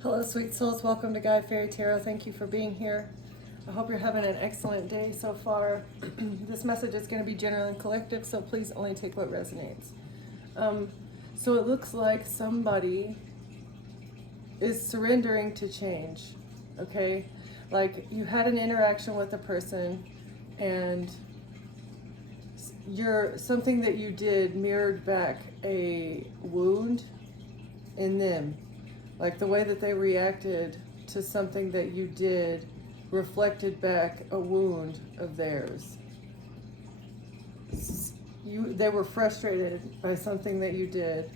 Hello, sweet souls. Welcome to Guy Fairy Tarot. Thank you for being here. I hope you're having an excellent day so far. This message is going to be general and collective, so please only take what resonates. So it looks like somebody is surrendering to change, okay? Like you had an interaction with a person and something that you did mirrored back a wound in them. Like the way that they reacted to something that you did reflected back a wound of theirs. They were frustrated by something that you did.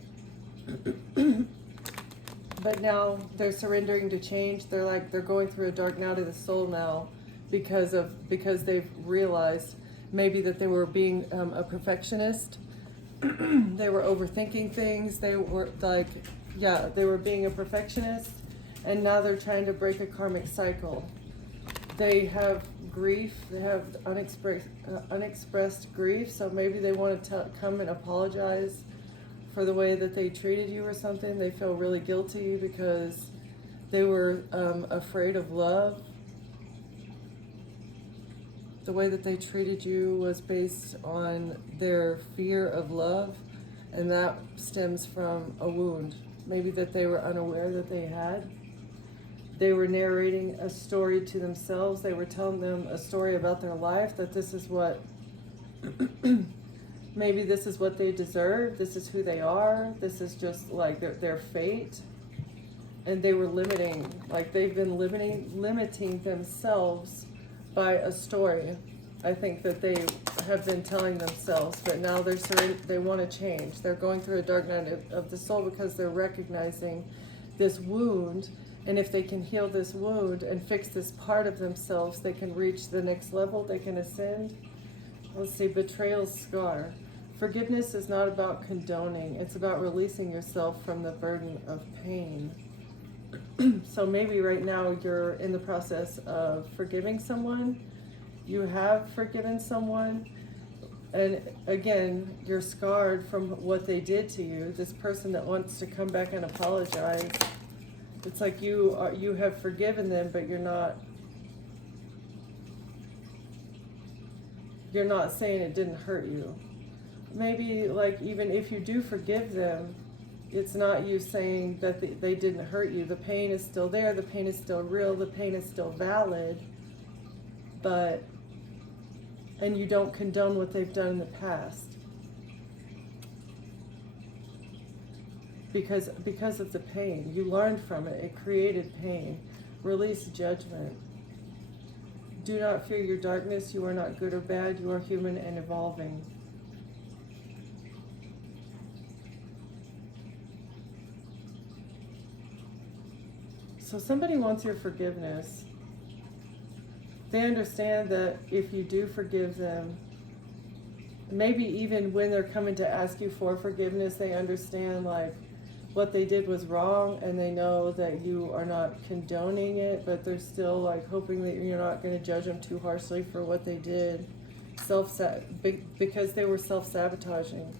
But now they're surrendering to change. They're going through a dark night of the soul now because they've realized maybe that they were being a perfectionist. They were overthinking things. They were they were being a perfectionist, and now they're trying to break a karmic cycle. They have grief. They have unexpressed grief. So maybe they want to come and apologize for the way that they treated you or something. They feel really guilty because they were afraid of love. The way that they treated you was based on their fear of love, and that stems from a wound, maybe that they were unaware that they had. They were narrating a story to themselves. They were telling them a story about their life, that this is what, maybe this is what they deserve, this is who they are, this is just like their fate. And they were they've been limiting themselves by a story, I think, that they have been telling themselves, but now they want to change. They're going through a dark night of the soul because they're recognizing this wound, and if they can heal this wound and fix this part of themselves, they can reach the next level, they can ascend. Let's see, betrayal scar. Forgiveness is not about condoning, it's about releasing yourself from the burden of pain. So maybe right now you're in the process of forgiving someone. You have forgiven someone, and again, you're scarred from what they did to you. This person that wants to come back and apologize, it's like you have forgiven them, but you're not saying it didn't hurt you. Maybe like even if you do forgive them, it's not you saying that they didn't hurt you. The pain is still there. The pain is still real. The pain is still valid. And you don't condone what they've done in the past. Because of the pain. You learned from it. It created pain. Release judgment. Do not fear your darkness. You are not good or bad. You are human and evolving. So somebody wants your forgiveness. They understand that if you do forgive them, maybe even when they're coming to ask you for forgiveness, they understand like what they did was wrong, and they know that you are not condoning it, but they're still like hoping that you're not going to judge them too harshly for what they did, because they were self-sabotaging.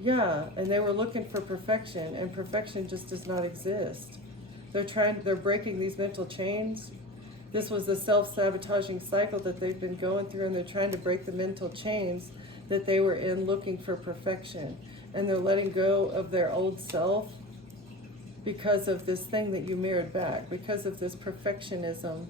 Yeah, and they were looking for perfection, and perfection just does not exist. They're breaking these mental chains. This was the self-sabotaging cycle that they've been going through, and they're trying to break the mental chains that they were in looking for perfection. And they're letting go of their old self because of this thing that you mirrored back, because of this perfectionism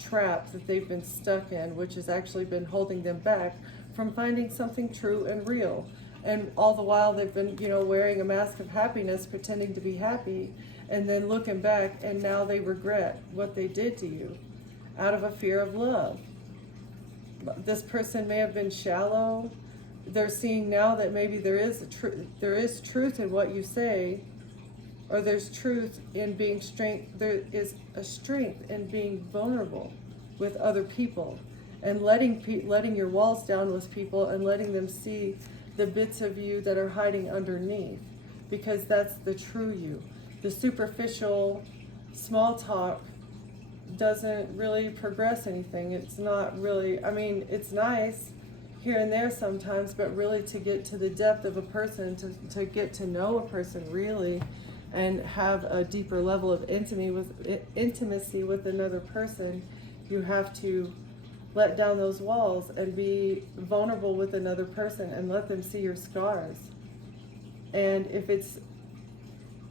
trap that they've been stuck in, which has actually been holding them back from finding something true and real. And all the while they've been, wearing a mask of happiness, pretending to be happy, and then looking back, and now they regret what they did to you out of a fear of love. This person may have been shallow. They're seeing now that maybe there is truth in what you say, or there's truth in being there is a strength in being vulnerable with other people, and letting your walls down with people, and letting them see the bits of you that are hiding underneath, because that's the true you. The superficial small talk doesn't really progress anything. It's not really, it's nice here and there sometimes, but really to get to the depth of a person, to get to know a person really, and have a deeper level of intimacy with another person, you have to let down those walls and be vulnerable with another person and let them see your scars. And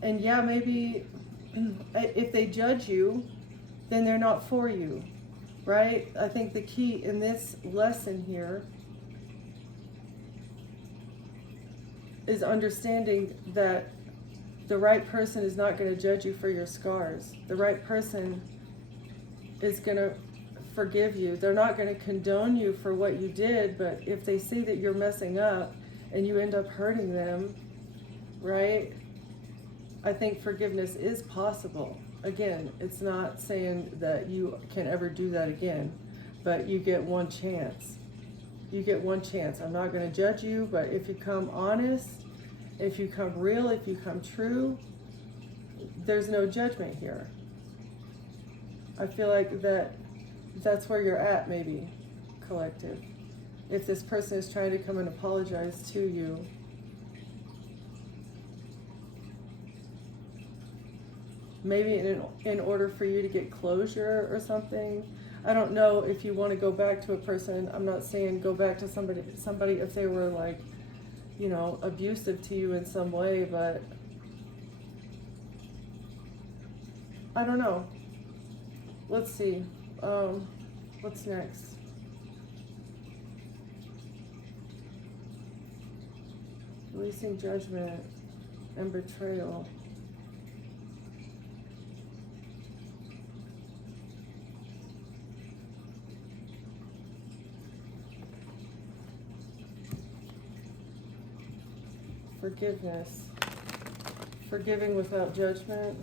maybe if they judge you, then they're not for you, right? I think the key in this lesson here is understanding that the right person is not going to judge you for your scars. The right person is going to forgive you. They're not going to condone you for what you did, but if they see that you're messing up and you end up hurting them, right? I think forgiveness is possible. Again, it's not saying that you can ever do that again, but you get one chance. You get one chance. I'm not going to judge you, but if you come honest, if you come real, if you come true, there's no judgment here. I feel like that's where you're at, maybe, collective. If this person is trying to come and apologize to you, maybe in order for you to get closure or something. I don't know if you want to go back to a person. I'm not saying go back to somebody if they were like, abusive to you in some way, but I don't know. Let's see. What's next? Releasing judgment and betrayal. Forgiveness. Forgiving without judgment.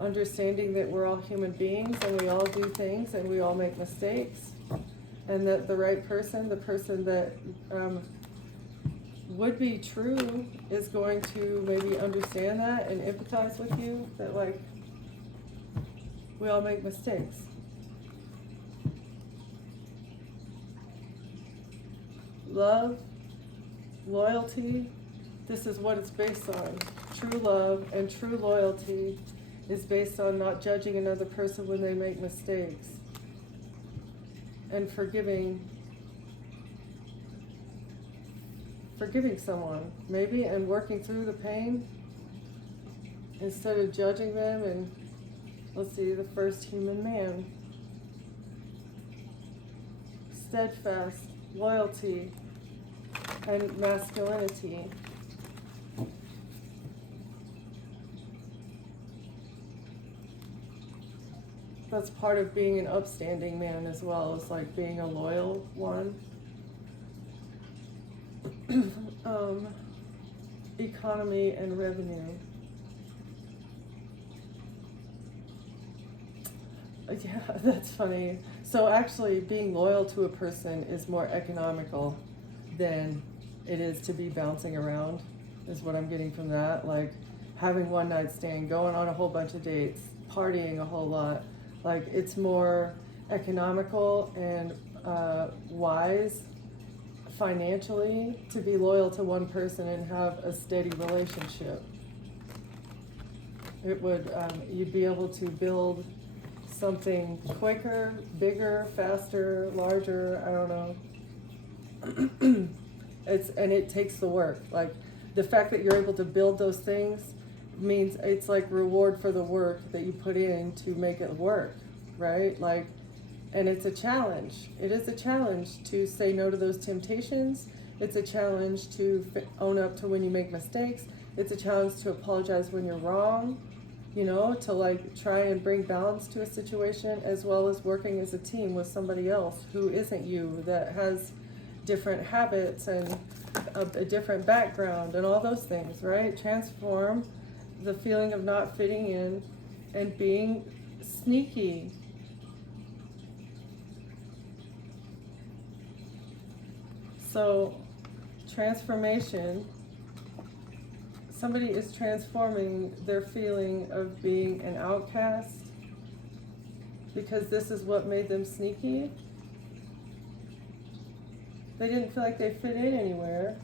Understanding that we're all human beings and we all do things and we all make mistakes. And that the right person, the person that would be true, is going to maybe understand that and empathize with you. That, like, we all make mistakes. Love. Loyalty, this is what it's based on. True love and true loyalty is based on not judging another person when they make mistakes. And forgiving someone, maybe, and working through the pain instead of judging them. And let's see, the first human man. Steadfast, loyalty, and masculinity. That's part of being an upstanding man as well. It's like being a loyal one. Economy and revenue. Yeah, that's funny. So actually being loyal to a person is more economical than it is to be bouncing around, is what I'm getting from that. Like having one night stand, going on a whole bunch of dates, partying a whole lot. Like it's more economical and wise financially to be loyal to one person and have a steady relationship. It would, you'd be able to build something quicker, bigger, faster, larger, I don't know. And it takes the work. Like the fact that you're able to build those things means it's like reward for the work that you put in to make it work, right? Like, and it's a challenge. It is a challenge to say no to those temptations. It's a challenge to own up to when you make mistakes. It's a challenge to apologize when you're wrong, to like try and bring balance to a situation, as well as working as a team with somebody else who isn't you, that has different habits and a different background and all those things, right? Transform the feeling of not fitting in and being sneaky. So, transformation, somebody is transforming their feeling of being an outcast because this is what made them sneaky. They didn't feel like they fit in anywhere,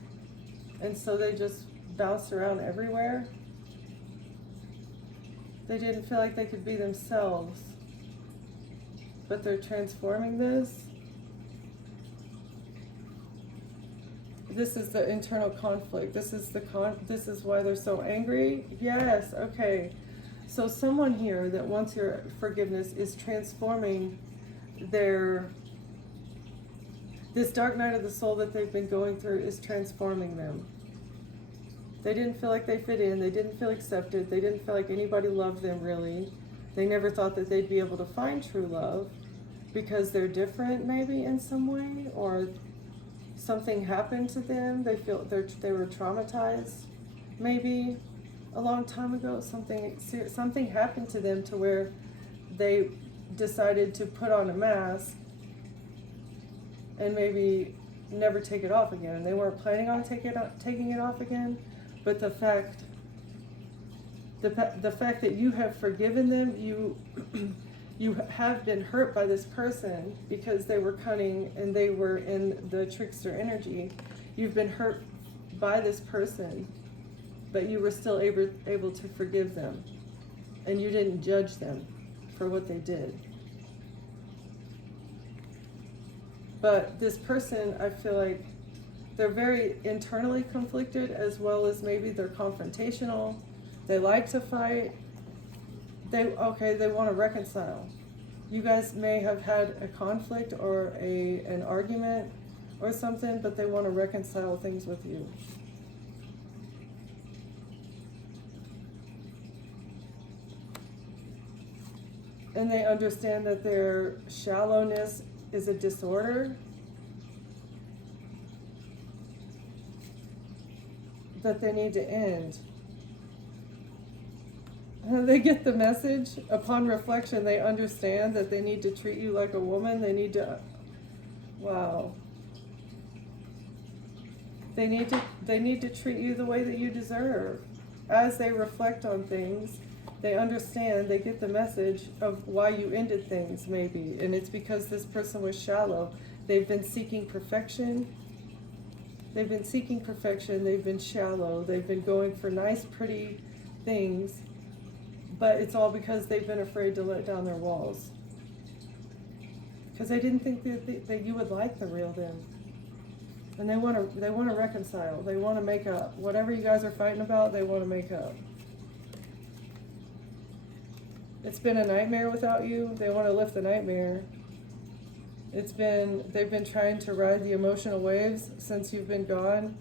and so they just bounced around everywhere. They didn't feel like they could be themselves. But they're transforming this. This is the internal conflict. This is why they're so angry. Yes, okay. So someone here that wants your forgiveness is transforming this dark night of the soul that they've been going through is transforming them. They didn't feel like they fit in. They didn't feel accepted. They didn't feel like anybody loved them really. They never thought that they'd be able to find true love because they're different maybe in some way, or something happened to them. They feel they were traumatized maybe a long time ago. Something happened to them to where they decided to put on a mask and maybe never take it off again. They weren't planning on taking it off again, but the fact that you have forgiven them, you have been hurt by this person because they were cunning and they were in the trickster energy. You've been hurt by this person, but you were still able to forgive them, and you didn't judge them for what they did. But this person, I feel like they're very internally conflicted, as well as maybe they're confrontational. They like to fight. They want to reconcile. You guys may have had a conflict or an argument or something, but they want to reconcile things with you. And they understand that their shallowness is a disorder, that they need to end. And they get the message. Upon reflection, they understand that they need to treat you like a woman. They need to, wow. They need to treat you the way that you deserve. As they reflect on things, they understand, they get the message of why you ended things, maybe. And it's because this person was shallow. They've been seeking perfection. They've been shallow. They've been going for nice, pretty things. But it's all because they've been afraid to let down their walls. Because they didn't think that you would like the real them. And they want to reconcile. They want to make up. Whatever you guys are fighting about, they want to make up. It's been a nightmare without you. They want to lift the nightmare. They've been trying to ride the emotional waves since you've been gone.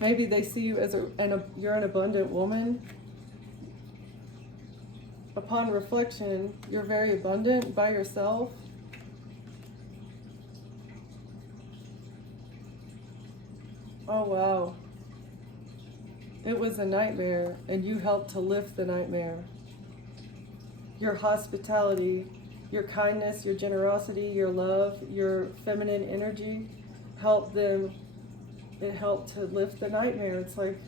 Maybe they see you as you're an abundant woman. Upon reflection, you're very abundant by yourself. Oh wow. It was a nightmare, and you helped to lift the nightmare. Your hospitality, your kindness, your generosity, your love, your feminine energy helped them. It helped to lift the nightmare. It's like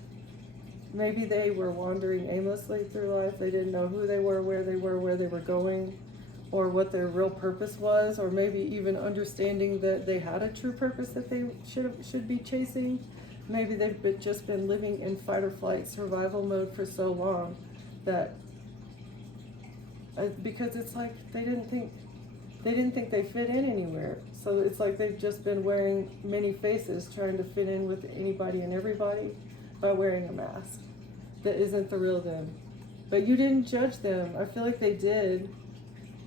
maybe they were wandering aimlessly through life. They didn't know who they were, where they were going, or what their real purpose was, or maybe even understanding that they had a true purpose that they should be chasing. Maybe they've just been living in fight or flight survival mode for so long that because it's like they didn't think they fit in anywhere. So it's like they've just been wearing many faces, trying to fit in with anybody and everybody by wearing a mask that isn't the real them. But you didn't judge them. I feel like they did.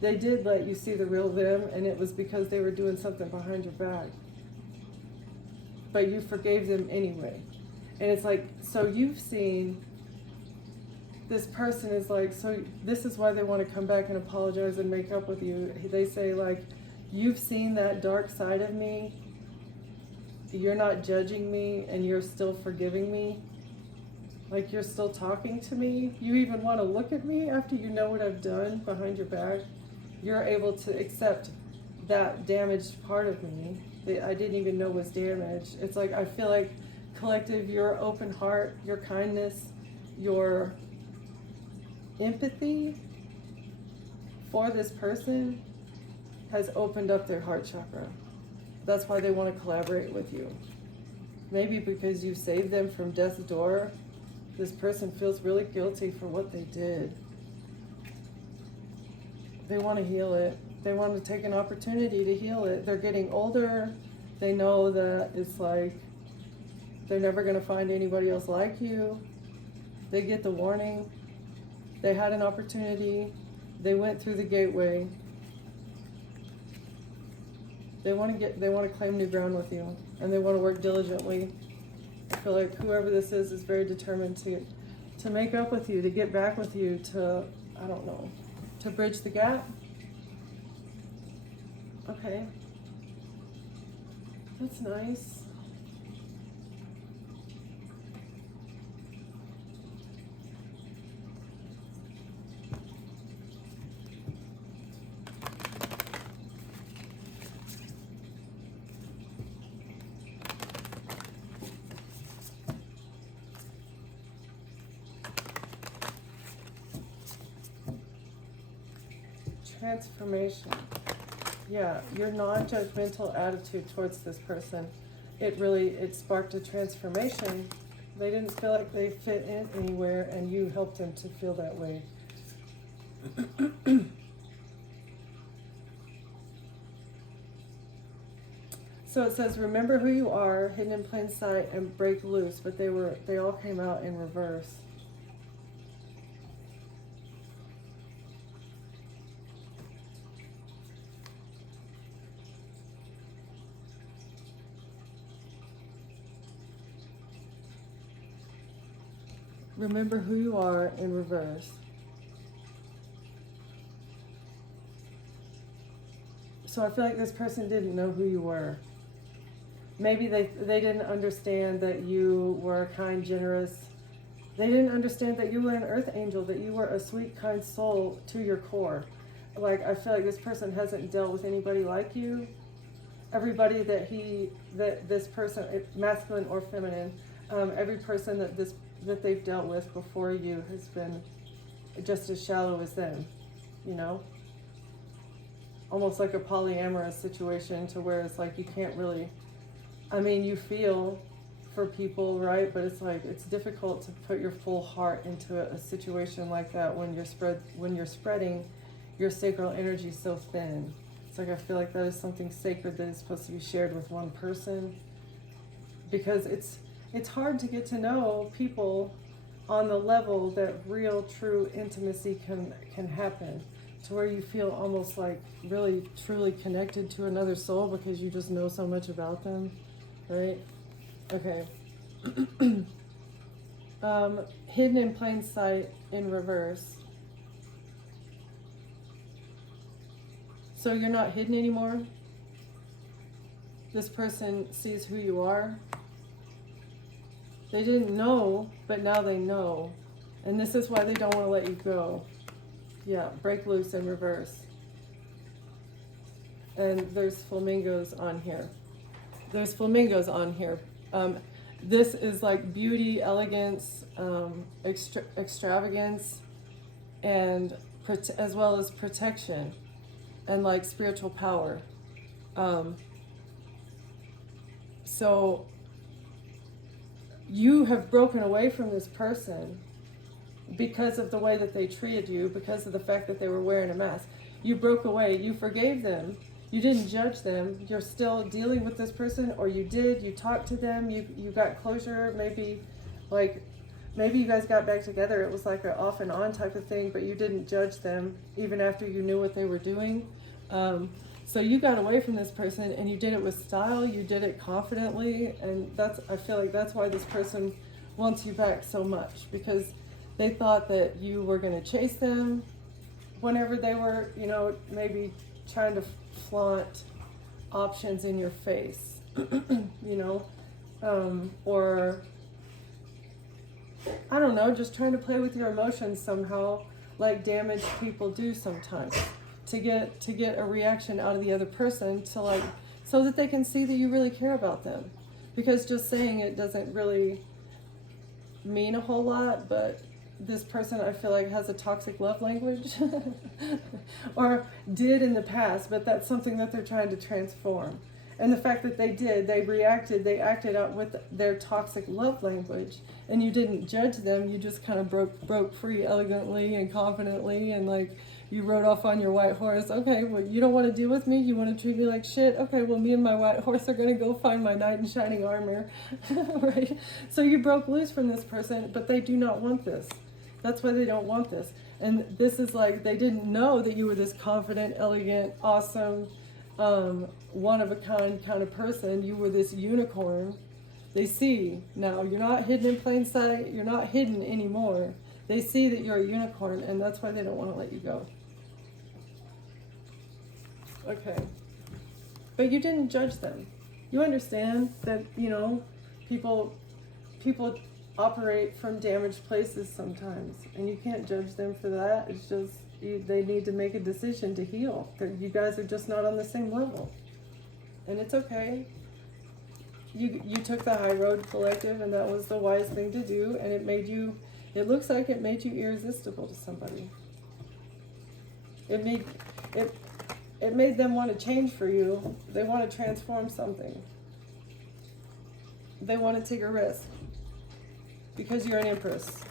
They did let you see the real them, and it was because they were doing something behind your back. But you forgave them anyway. And it's like, so you've seen, this person is like, so this is why they want to come back and apologize and make up with you. They say like, you've seen that dark side of me. You're not judging me, and you're still forgiving me. Like you're still talking to me. You even want to look at me after you know what I've done behind your back. You're able to accept that damaged part of me that I didn't even know was damaged. It's like, I feel like collective, your open heart, your kindness, your empathy for this person has opened up their heart chakra. That's why they want to collaborate with you. maybe because you saved them from death's door, this person feels really guilty for what they did. They want to heal it. They want to take an opportunity to heal it. They're getting older. They know that it's like they're never going to find anybody else like you. They get the warning. They had an opportunity. They went through the gateway. They want to claim new ground with you, and they want to work diligently. I feel like whoever this is very determined to make up with you, to get back with you, to, I don't know, to bridge the gap. Okay. That's nice. Transformation. Yeah, your non-judgmental attitude towards this person, it sparked a transformation. They didn't feel like they fit in anywhere, and you helped them to feel that way. So it says, remember who you are, hidden in plain sight, and break loose, but they all came out in reverse. Remember who you are in reverse. So I feel like this person didn't know who you were. Maybe they didn't understand that you were kind, generous. They didn't understand that you were an earth angel, that you were a sweet, kind soul to your core. Like, I feel like this person hasn't dealt with anybody like you. Everybody that this person, masculine or feminine, every person that they've dealt with before you has been just as shallow as them, you know? Almost like a polyamorous situation, to where it's like you can't really, I mean, you feel for people, right? But it's like, it's difficult to put your full heart into a situation like that when you're spreading your sacral energy so thin. It's like, I feel like that is something sacred that is supposed to be shared with one person, because it's hard to get to know people on the level that real, true intimacy can happen, to where you feel almost like really, truly connected to another soul because you just know so much about them, right? Okay. Hidden in plain sight in reverse. So you're not hidden anymore? This person sees who you are. They didn't know, but now they know. And this is why they don't want to let you go. Yeah, break loose in reverse. And there's flamingos on here. There's flamingos on here. This is like beauty, elegance, extravagance, and as well as protection, and like spiritual power. So you have broken away from this person because of the way that they treated you, because of the fact that they were wearing a mask. You broke away, you forgave them, you didn't judge them, you're still dealing with this person, or you talked to them, you got closure, maybe you guys got back together, it was like an off and on type of thing, but you didn't judge them even after you knew what they were doing. So you got away from this person, and you did it with style, you did it confidently, and I feel like that's why this person wants you back so much, because they thought that you were going to chase them whenever they were, maybe trying to flaunt options in your face, or I don't know, just trying to play with your emotions somehow, like damaged people do sometimes, to get a reaction out of the other person, so that they can see that you really care about them. Because just saying it doesn't really mean a whole lot, but this person, I feel like, has a toxic love language or did in the past, but that's something that they're trying to transform. And the fact that they acted out with their toxic love language, and you didn't judge them. You just kind of broke free elegantly and confidently, and like you rode off on your white horse. Okay, well, you don't want to deal with me. You want to treat me like shit. Okay, well, me and my white horse are gonna go find my knight in shining armor, right? So you broke loose from this person, but they do not want this. That's why they don't want this. And this is like, they didn't know that you were this confident, elegant, awesome, one-of-a-kind kind of person. You were this unicorn. They see now you're not hidden in plain sight. You're not hidden anymore. They see that you're a unicorn, and that's why they don't want to let you go. Okay. But you didn't judge them. You understand that, you know, people operate from damaged places sometimes, and you can't judge them for that. It's just they need to make a decision to heal. You guys are just not on the same level, and it's okay. You took the high road, collective, and that was the wise thing to do, and it looks like it made you irresistible to somebody. It made them want to change for you. They want to transform something. They want to take a risk. Because you're an empress.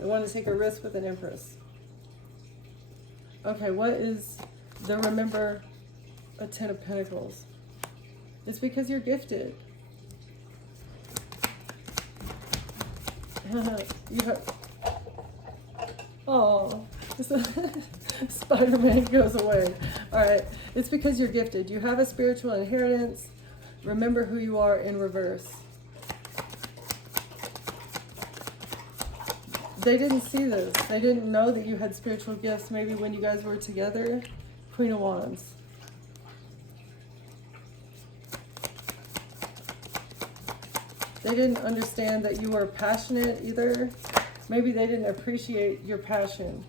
They want to take a risk with an empress. Okay, what is the remember a 10 of Pentacles? It's because you're gifted. You have, oh, Spider-Man goes away. All right, it's because you're gifted. You have a spiritual inheritance. Remember who you are in reverse. They didn't see this. They didn't know that you had spiritual gifts maybe when you guys were together. Queen of Wands. They didn't understand that you were passionate either. Maybe they didn't appreciate your passion.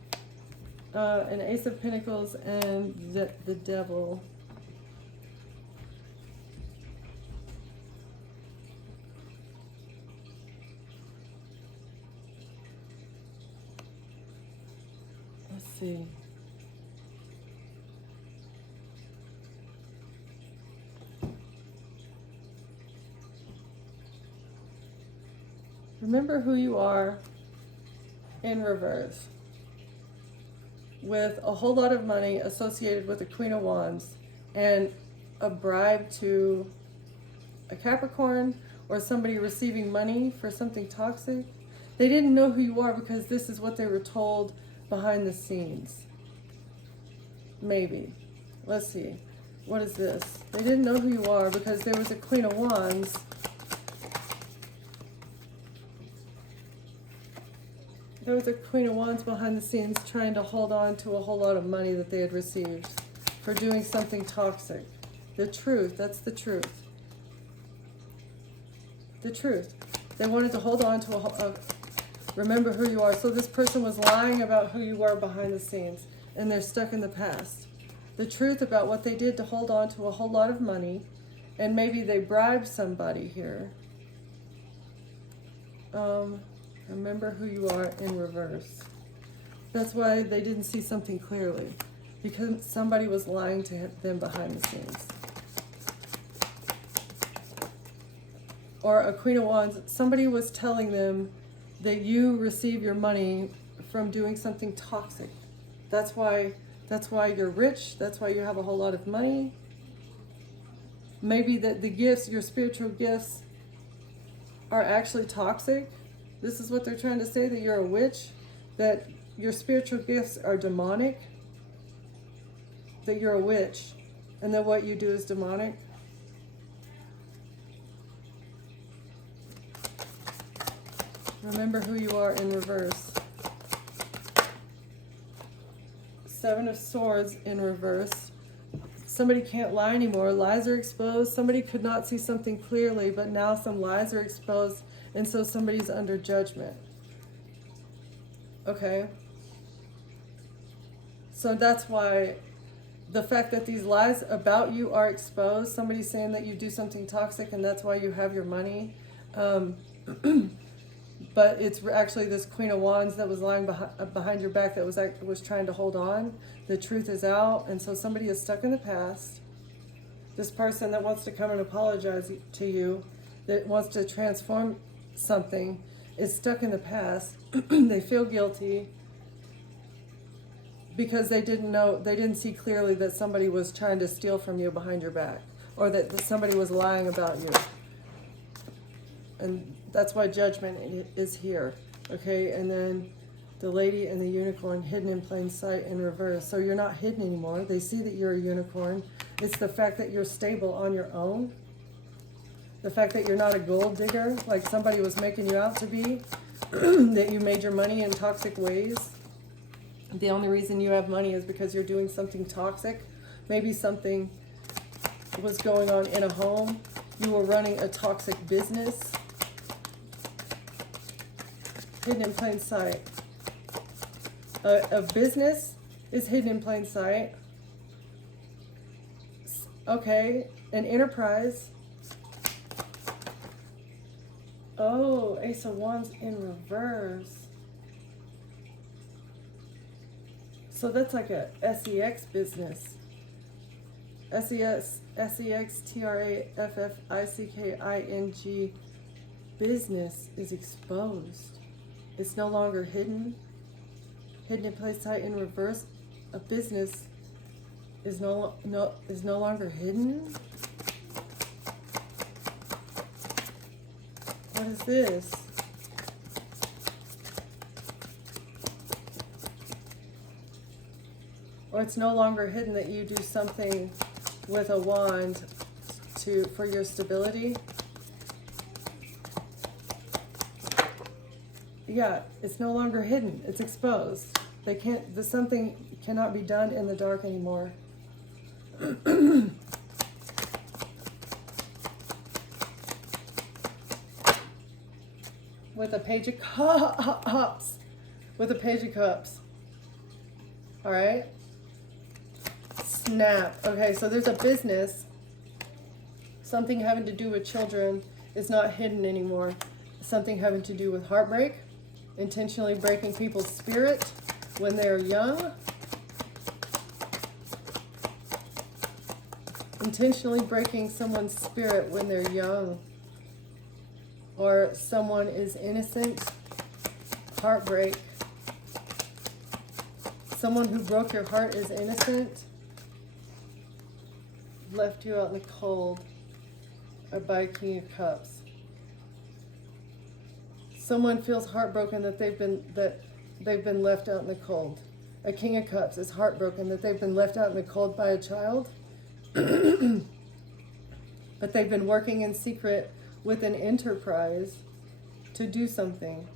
An Ace of Pentacles and the Devil. Let's see. Remember who you are in reverse. With a whole lot of money associated with the Queen of Wands and a bribe to a Capricorn or somebody receiving money for something toxic. They didn't know who you are because this is what they were told behind the scenes. Maybe. Let's see. What is this? They didn't know who you are because there was a Queen of Wands. There was a Queen of Wands behind the scenes trying to hold on to a whole lot of money that they had received for doing something toxic. The truth, that's the truth. The truth. They wanted to hold on to remember who you are. So this person was lying about who you are behind the scenes, and they're stuck in the past. The truth about what they did to hold on to a whole lot of money, and maybe they bribed somebody here. Remember who you are in reverse. That's why they didn't see something clearly, because somebody was lying to them behind the scenes. Or a Queen of Wands, somebody was telling them that you receive your money from doing something toxic. That's why you're rich. That's why you have a whole lot of money. Maybe that the gifts, your spiritual gifts, are actually toxic. This is what they're trying to say, that you're a witch, that your spiritual gifts are demonic, that you're a witch, and that what you do is demonic. Remember who you are in reverse. Seven of Swords in reverse. Somebody can't lie anymore. Lies are exposed. Somebody could not see something clearly, but now some lies are exposed, and so somebody's under judgment. Okay? So that's why the fact that these lies about you are exposed, somebody's saying that you do something toxic and that's why you have your money. But it's actually this Queen of Wands that was lying behind your back that was trying to hold on. The truth is out, and so somebody is stuck in the past. This person that wants to come and apologize to you, that wants to transform something, is stuck in the past. They feel guilty because they didn't see clearly that somebody was trying to steal from you behind your back, or that somebody was lying about you. And that's why judgment is here. Okay, and then the lady and the unicorn hidden in plain sight in reverse. So you're not hidden anymore. They see that you're a unicorn. It's the fact that you're stable on your own. The fact that you're not a gold digger like somebody was making you out to be. That you made your money in toxic ways. The only reason you have money is because you're doing something toxic. Maybe something was going on in a home. You were running a toxic business. Hidden in plain sight. A business is hidden in plain sight. Okay, an enterprise. Oh, Ace of Wands in reverse. So that's like a SEX business. SEX, business is exposed. It's no longer hidden. Hidden in plain sight in reverse. A business is no longer hidden. What is this? Or it's no longer hidden that you do something with a wand for your stability. Yeah, it's no longer hidden. It's exposed. Something cannot be done in the dark anymore. With a page of cups. With a page of cups. All right. Snap. Okay, so there's a business. Something having to do with children is not hidden anymore. Something having to do with heartbreak. Intentionally breaking people's spirit when they're young. Intentionally breaking someone's spirit when they're young. Or someone is innocent. Heartbreak. Someone who broke your heart is innocent. Left you out in the cold. By King of Cups. Someone feels heartbroken that they've been left out in the cold. A King of Cups is heartbroken that they've been left out in the cold by a child. But they've been working in secret with an enterprise to do something.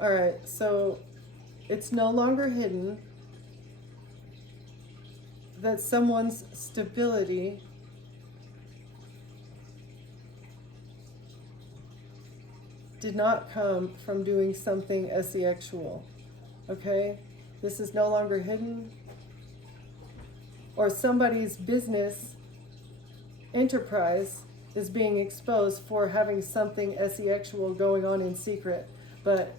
All right, so it's no longer hidden that someone's stability did not come from doing something sexual. Okay? This is no longer hidden. Or somebody's business enterprise is being exposed for having something sexual going on in secret. But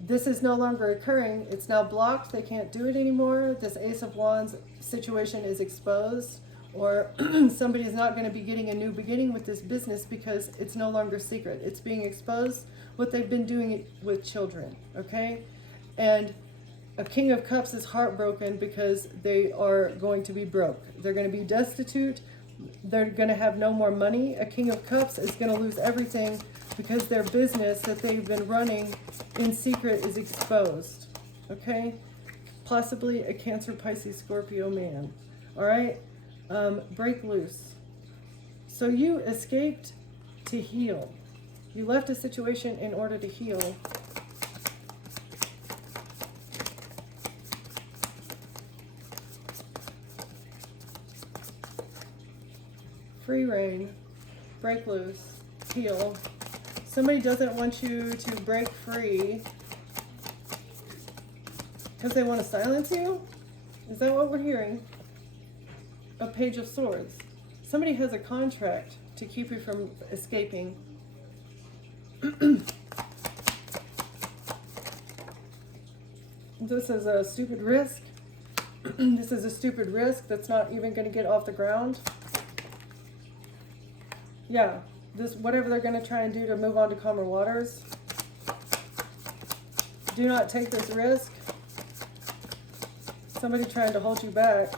this is no longer occurring. It's now blocked. They can't do it anymore. This Ace of Wands situation is exposed. Or somebody's not going to be getting a new beginning with this business because it's no longer secret. It's being exposed what they've been doing with children. Okay? And a King of Cups is heartbroken because they are going to be broke. They're going to be destitute. They're going to have no more money. A King of Cups is going to lose everything because their business that they've been running in secret is exposed. Okay? Possibly a Cancer, Pisces, Scorpio man. All right? Break loose. So you escaped to heal. You left a situation in order to heal. Free reign, break loose, heal. Somebody doesn't want you to break free because they want to silence you? Is that what we're hearing? A Page of Swords. Somebody has a contract to keep you from escaping. This is a stupid risk. This is a stupid risk that's not even going to get off the ground. Yeah, this whatever they're going to try and do to move on to calmer waters. Do not take this risk. Somebody trying to hold you back.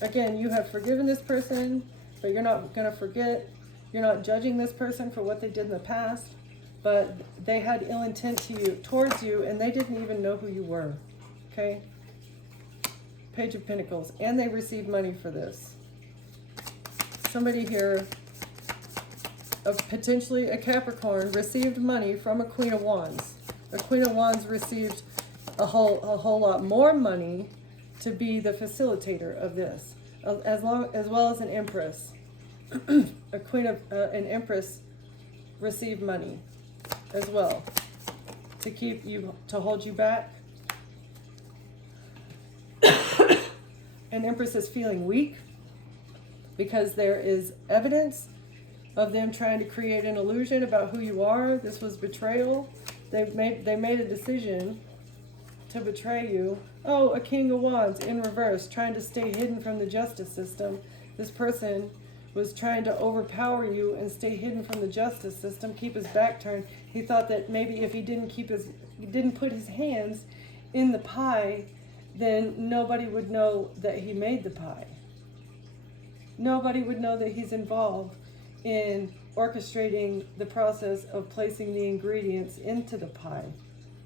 Again, you have forgiven this person, but you're not going to forget. You're not judging this person for what they did in the past, but they had ill intent towards you, and they didn't even know who you were. Okay? Page of Pentacles. And they received money for this. Somebody here, potentially a Capricorn, received money from a Queen of Wands. A Queen of Wands received a whole lot more money to be the facilitator of this, as well as an Empress. An Empress received money as well to hold you back. An Empress is feeling weak because there is evidence of them trying to create an illusion about who you are. This was betrayal. They made a decision to betray you. Oh, a King of Wands in reverse, trying to stay hidden from the justice system. This person was trying to overpower you and stay hidden from the justice system, keep his back turned. He thought that maybe if he didn't put his hands in the pie, then nobody would know that he made the pie. Nobody would know that he's involved in orchestrating the process of placing the ingredients into the pie,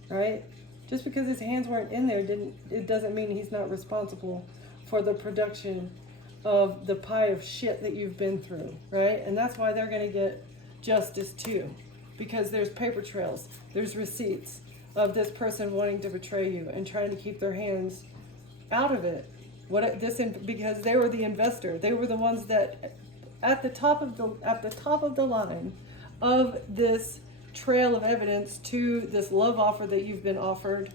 right? Just because his hands weren't in there, it doesn't mean he's not responsible for the production of the pie of shit that you've been through, right? And that's why they're going to get justice too, because there's paper trails, there's receipts of this person wanting to betray you and trying to keep their hands out of it. Because they were the investor, they were the ones that at the top of the line of this trail of evidence to this love offer that you've been offered,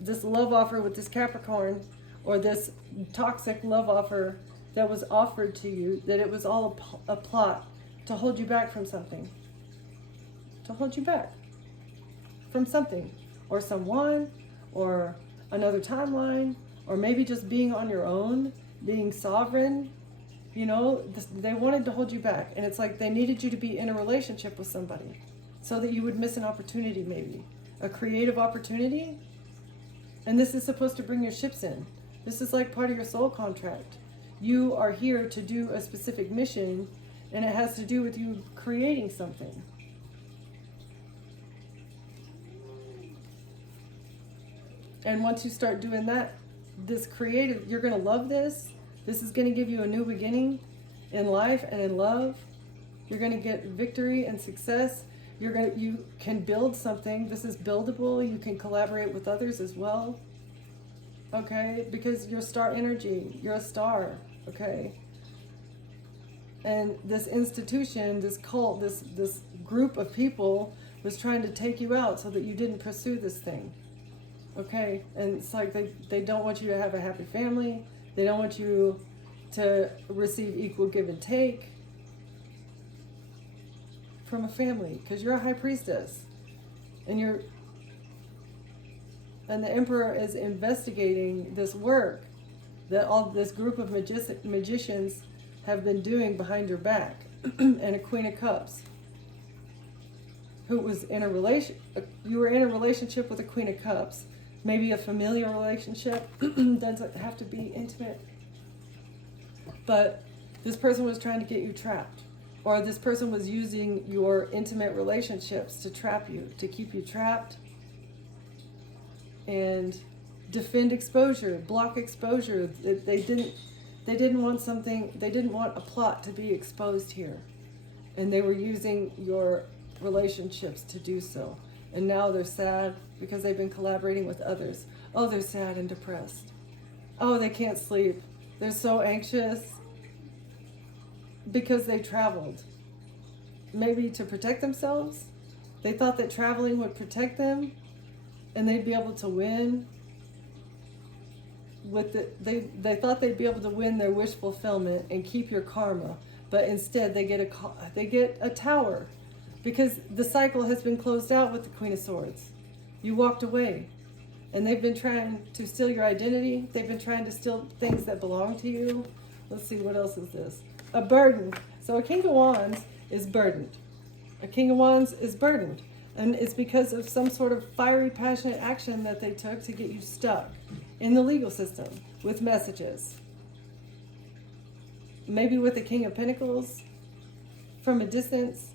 this love offer with this Capricorn, or this toxic love offer that was offered to you, that it was all a plot to hold you back from something. To hold you back from something, or someone, or another timeline, or maybe just being on your own, being sovereign. You know, they wanted to hold you back. And it's like they needed you to be in a relationship with somebody so that you would miss an opportunity, maybe. A creative opportunity. And this is supposed to bring your ships in. This is like part of your soul contract. You are here to do a specific mission, and it has to do with you creating something. And once you start doing that, this creative, you're going to love this. This is going to give you a new beginning in life and in love. You're going to get victory and success. You can build something. This is buildable. You can collaborate with others as well. Okay? Because you're star energy. You're a star. Okay? And this institution, this cult, this group of people was trying to take you out so that you didn't pursue this thing. Okay? And it's like they don't want you to have a happy family. They don't want you to receive equal give and take from a family, because you're a high priestess, and the emperor is investigating this work that all this group of magicians have been doing behind your back. And a Queen of Cups who was in you were in a relationship with a Queen of Cups, maybe a familiar relationship. Doesn't have to be intimate, but this person was trying to get you trapped. Or this person was using your intimate relationships to trap you, to keep you trapped and defend exposure, block exposure. They didn't want a plot to be exposed here. And they were using your relationships to do so. And now they're sad because they've been collaborating with others. Oh, they're sad and depressed. Oh, they can't sleep. They're so anxious. Because they traveled, maybe to protect themselves. They thought that traveling would protect them, and they'd be able to win. They thought they'd be able to win their wish fulfillment and keep your karma, but instead they get a tower, because the cycle has been closed out with the Queen of Swords. You walked away And they've been trying to steal your identity. They've been trying to steal things that belong to you. Let's see, what else is this? A burden. So a King of Wands is burdened. A King of Wands is burdened. And it's because of some sort of fiery, passionate action that they took to get you stuck in the legal system with messages. Maybe with the King of Pentacles, from a distance,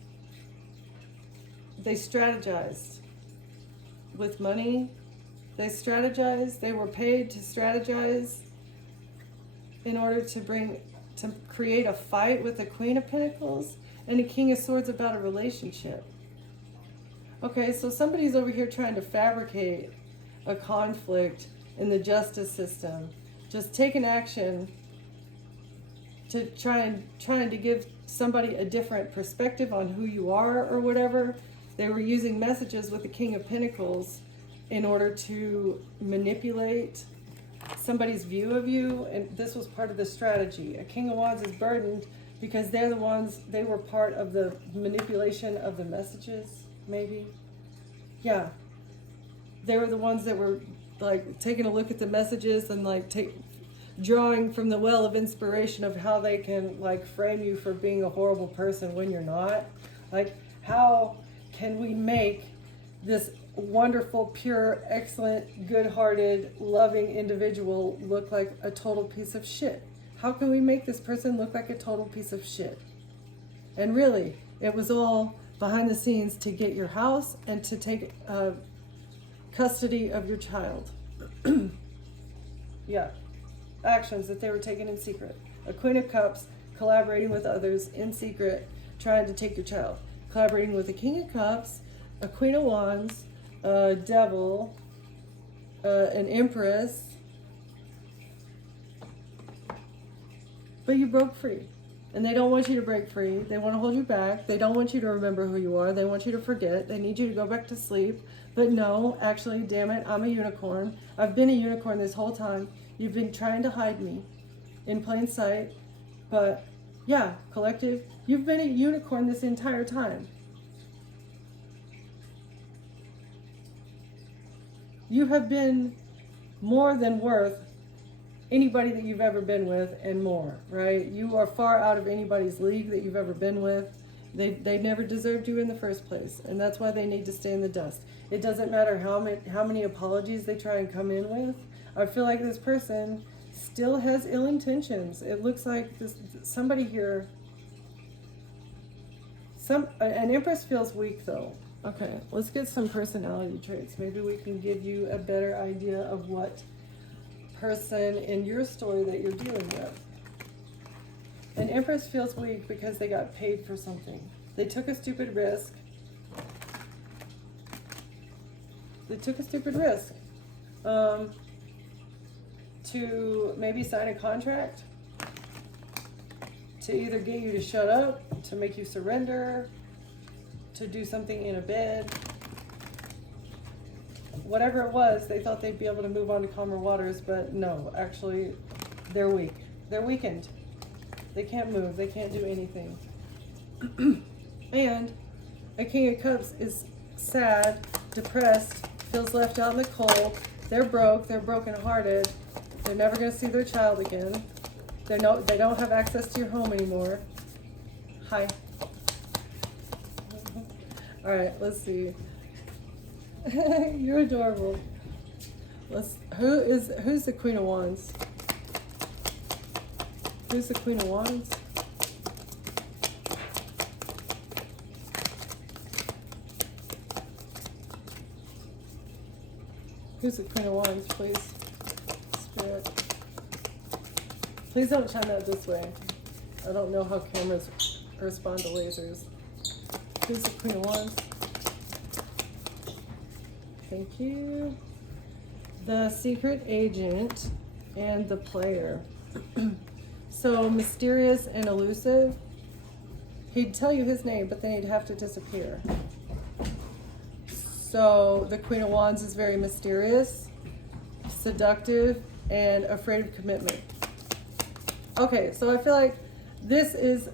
they strategized with money. They strategized. They were paid to strategize in order to create a fight with the Queen of Pentacles and the King of Swords about a relationship. Okay, so somebody's over here trying to fabricate a conflict in the justice system, just taking action to trying to give somebody a different perspective on who you are or whatever. They were using messages with the King of Pentacles in order to manipulate somebody's view of you, and this was part of the strategy. A King of Wands is burdened because they're the ones, they were part of the manipulation of the messages, maybe. Yeah. They were the ones that were like taking a look at the messages and like drawing from the well of inspiration of how they can like frame you for being a horrible person when you're not. Like, how can we make this wonderful, pure, excellent, good-hearted, loving individual look like a total piece of shit? How can we make this person look like a total piece of shit? And really, it was all behind the scenes to get your house and to take custody of your child. Yeah. Actions that they were taking in secret. A Queen of Cups collaborating with others in secret, trying to take your child. Collaborating with a King of Cups, a Queen of Wands, a Devil, an Empress. But you broke free. And they don't want you to break free. They want to hold you back. They don't want you to remember who you are. They want you to forget. They need you to go back to sleep. But no, actually, damn it, I'm a unicorn. I've been a unicorn this whole time. You've been trying to hide me in plain sight. But yeah, collective, you've been a unicorn this entire time. You have been more than worth anybody that you've ever been with and more, right? You are far out of anybody's league that you've ever been with. They never deserved you in the first place, and that's why they need to stay in the dust. It doesn't matter how many apologies they try and come in with. I feel like this person still has ill intentions. It looks like somebody here, an Empress feels weak though. Okay, let's get some personality traits. Maybe we can give you a better idea of what person in your story that you're dealing with. An Empress feels weak because they got paid for something. They took a stupid risk. They took a stupid risk to maybe sign a contract to either get you to shut up, to make you surrender, to do something in a bed. Whatever it was, they thought they'd be able to move on to calmer waters, but no, actually, they're weak. They're weakened. They can't move. They can't do anything. And a King of Cups is sad, depressed, feels left out in the cold. They're broke. They're brokenhearted. They're never going to see their child again. They don't have access to your home anymore. Hi. All right, let's see. You're adorable. Who's the Queen of Wands? Who's the Queen of Wands? Who's the Queen of Wands, please? Spirit. Please don't shine that this way. I don't know how cameras respond to lasers. Who's the Queen of Wands? Thank you. The Secret Agent and the Player. So mysterious and elusive. He'd tell you his name, but then he'd have to disappear. So the Queen of Wands is very mysterious, seductive, and afraid of commitment. Okay, so I feel like this is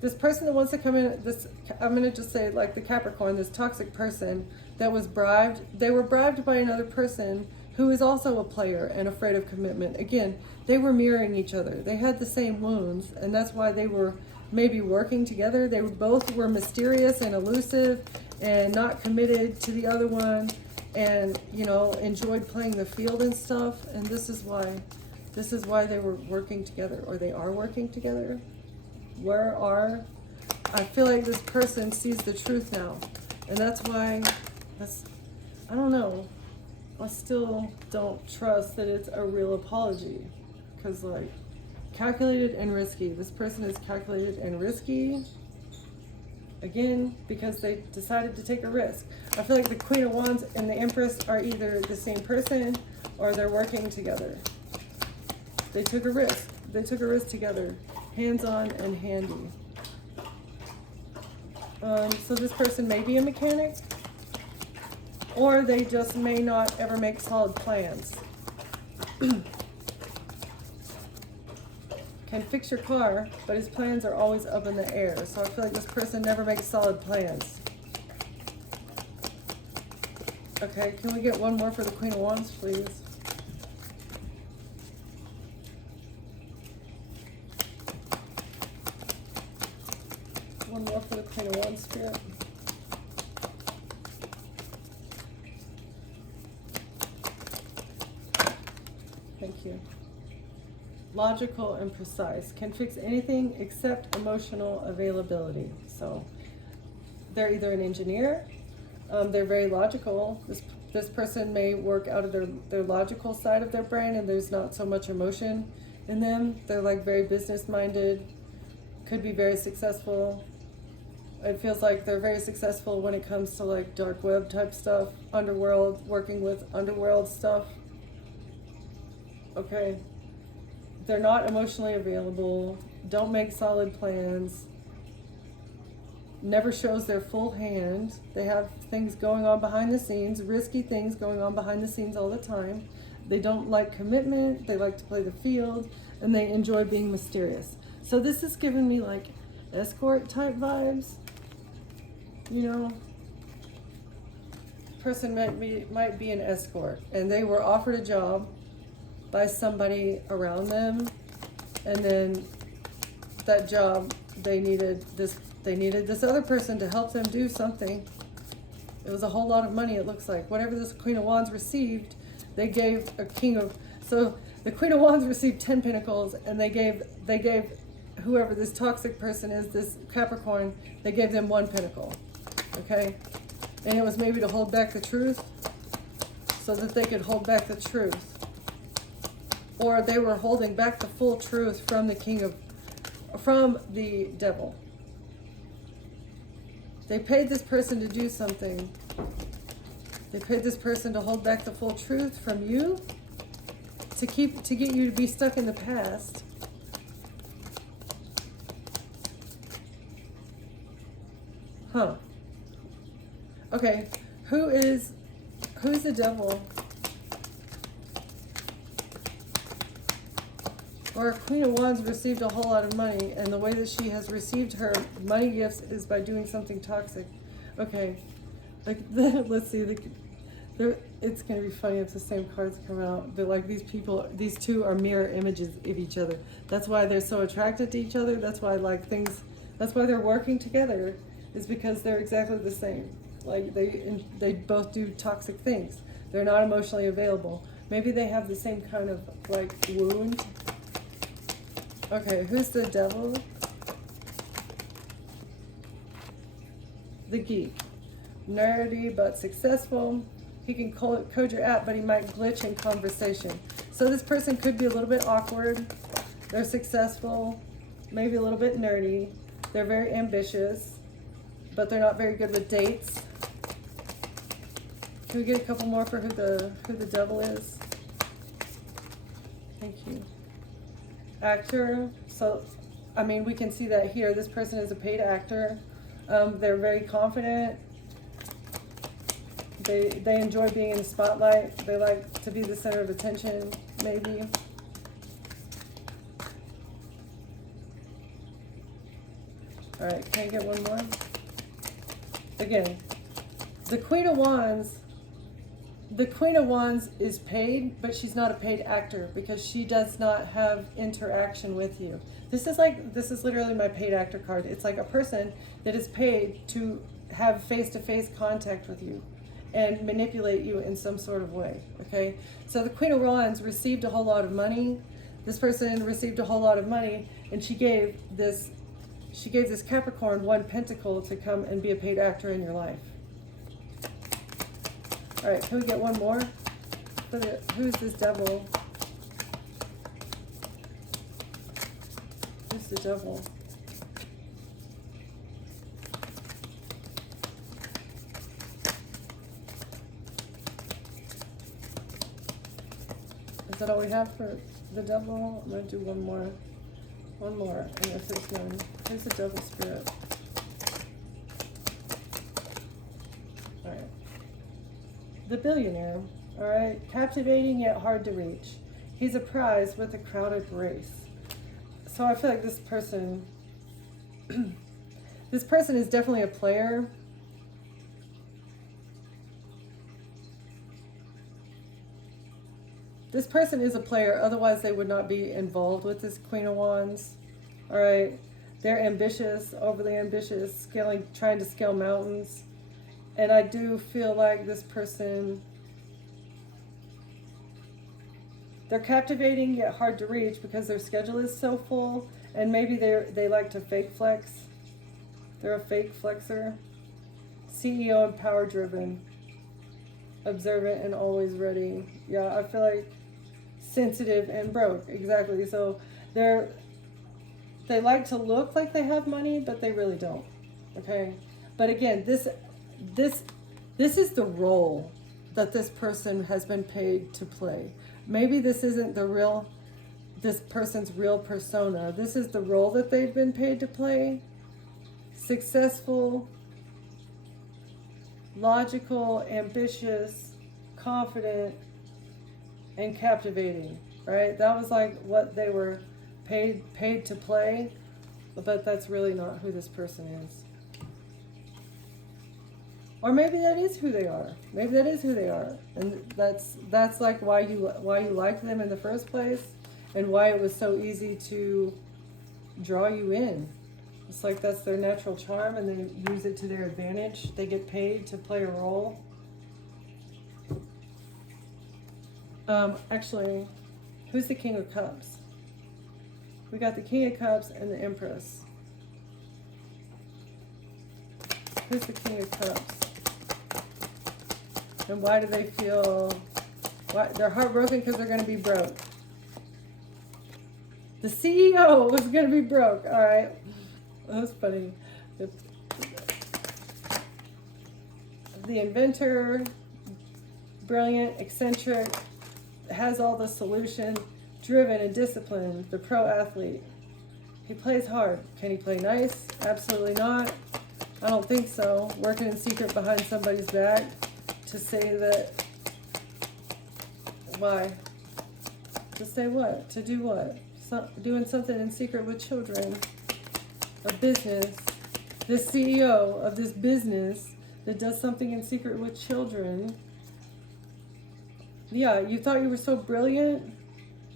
This person that wants to come in, this, I'm going to just say like the Capricorn, this toxic person that was bribed, they were bribed by another person who is also a player and afraid of commitment. Again, they were mirroring each other. They had the same wounds, and that's why they were maybe working together. They both were mysterious and elusive and not committed to the other one, and, you know, enjoyed playing the field and stuff. And this is why they were working together, or they are working together. I feel like this person sees the truth now, and that's why, I don't know, I still don't trust that it's a real apology, because like, calculated and risky. This person is calculated and risky, again, because they decided to take a risk. I feel like the Queen of Wands and the Empress are either the same person or they're working together. They took a risk. They took a risk together, hands-on and handy. So this person may be a mechanic, or they just may not ever make solid plans. Can fix your car, but his plans are always up in the air. So I feel like this person never makes solid plans. Okay, can we get one more for the Queen of Wands, please? One more for the Queen of Wands, Spirit. Thank you. Logical and precise. Can fix anything except emotional availability. So they're either an engineer, they're very logical. This person may work out of their logical side of their brain, and there's not so much emotion in them. They're like very business minded, could be very successful. It feels like they're very successful when it comes to like dark web type stuff, underworld, working with underworld stuff. Okay. They're not emotionally available, don't make solid plans, never shows their full hand. They have things going on behind the scenes, risky things going on behind the scenes all the time. They don't like commitment, they like to play the field, and they enjoy being mysterious. So this is giving me like escort type vibes, you know. Person might be an escort, and they were offered a job by somebody around them, and then that job they needed this other person to help them do something. It was a whole lot of money, it looks like. Whatever this Queen of Wands received, they gave a King of, so the Queen of Wands received 10 pentacles, and they gave whoever this toxic person is, this Capricorn, they gave them 1 pentacle. Okay, and it was maybe to hold back the truth, so that they could hold back the truth. Or they were holding back the full truth from from the devil. They paid this person to do something. They paid this person to hold back the full truth from you, to get you to be stuck in the past. Huh. Okay, who's the devil? Or Queen of Wands received a whole lot of money, and the way that she has received her money gifts is by doing something toxic. Okay, like let's see. It's gonna be funny if the same cards come out. But like these two are mirror images of each other. That's why they're so attracted to each other. That's why that's why they're working together, is because they're exactly the same. Like they both do toxic things. They're not emotionally available. Maybe they have the same kind of like wound. Okay, who's the devil? The geek. Nerdy but successful. He can code your app, but he might glitch in conversation. So this person could be a little bit awkward. They're successful, maybe a little bit nerdy. They're very ambitious, but they're not very good with dates. Can we get a couple more for who the devil is? Thank you. Actor. So, I mean, we can see that here. This person is a paid actor. They're very confident. They enjoy being in the spotlight. They like to be the center of attention, maybe. All right, can I get one more? Again, the Queen of Wands. The Queen of Wands is paid, but she's not a paid actor because she does not have interaction with you. This is literally my paid actor card. It's like a person that is paid to have face-to-face contact with you and manipulate you in some sort of way, okay? So the Queen of Wands received a whole lot of money. This person received a whole lot of money, and she gave this Capricorn one pentacle to come and be a paid actor in your life. All right, can we get one more? Who's this devil? Who's the devil? Is that all we have for the devil? I'm going to do one more. One more, and if there's none. Here's the devil spirit. All right. The billionaire, all right, captivating yet hard to reach. He's a prize with a crowded race. So I feel like this person, this person is definitely a player. This person is a player, otherwise they would not be involved with this Queen of Wands, all right? They're ambitious, overly ambitious, trying to scale mountains. And I do feel like this person, they're captivating yet hard to reach because their schedule is so full, and maybe they like to fake flex. They're a fake flexer. CEO and power driven, observant and always ready. Yeah, I feel like sensitive and broke, exactly. So they like to look like they have money, but they really don't, okay? But again, this is the role that this person has been paid to play. Maybe this isn't this person's real persona. This is the role that they've been paid to play. Successful, logical, ambitious, confident, and captivating, right? That was like what they were paid to play, but that's really not who this person is. Or maybe that is who they are. Maybe that is who they are. And that's like why you liked them in the first place, and why it was so easy to draw you in. It's like that's their natural charm, and they use it to their advantage. They get paid to play a role. Actually, who's the King of Cups? We got the King of Cups and the Empress. Who's the King of Cups? And why do they feel... They're heartbroken because they're going to be broke. The CEO was going to be broke. All right. That's funny. The inventor, brilliant, eccentric, has all the solution, driven and disciplined, the pro athlete. He plays hard. Can he play nice? Absolutely not. I don't think so. Working in secret behind somebody's back to say that. Why? To say what? To do what? Doing something in secret with children. A business. The CEO of this business that does something in secret with children. Yeah, you thought you were so brilliant.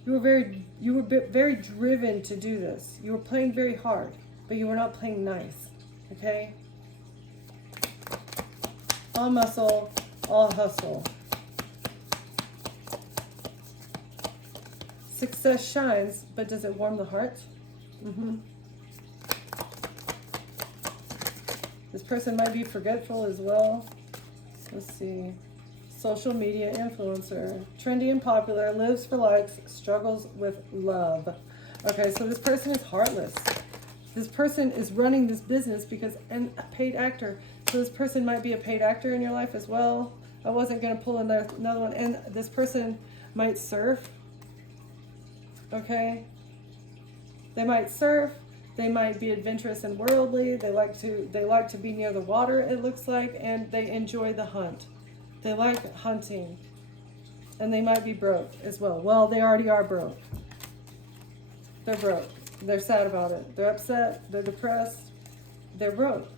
You were very driven to do this. You were playing very hard, but you were not playing nice. Okay? All muscle, all hustle. Success shines, but does it warm the heart? This person might be forgetful as well. Let's see. Social media influencer. Trendy and popular, lives for likes, struggles with love. Okay, so this person is heartless. This person is running this business and a paid actor. So this person might be a paid actor in your life as well. I wasn't going to pull another one. And this person might surf. Okay? They might surf. They might be adventurous and worldly. They like to be near the water, it looks like, and they enjoy the hunt. They like hunting. And they might be broke as well. Well, they already are broke. They're broke. They're sad about it. They're upset. They're depressed. they're broke.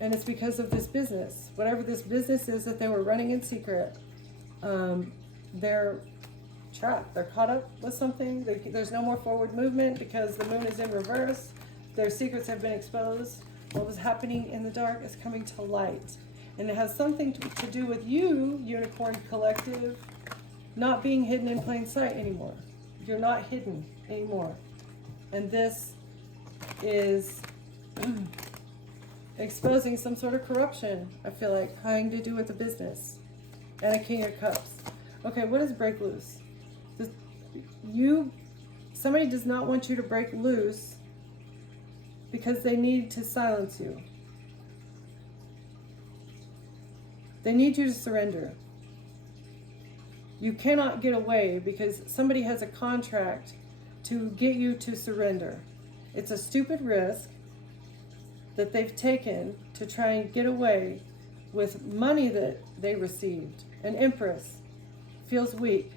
And it's because of this business. Whatever this business is that they were running in secret, they're trapped. They're caught up with something. There's no more forward movement because the moon is in reverse. Their secrets have been exposed. What was happening in the dark is coming to light. And it has something to do with you, Unicorn Collective, not being hidden in plain sight anymore. You're not hidden anymore. And this is exposing some sort of corruption, I feel like, having to do with the business. And a King of Cups. Okay, what is break loose? Somebody does not want you to break loose because they need to silence you. They need you to surrender. You cannot get away because somebody has a contract to get you to surrender. It's a stupid risk that they've taken to try and get away with money that they received. An Empress feels weak.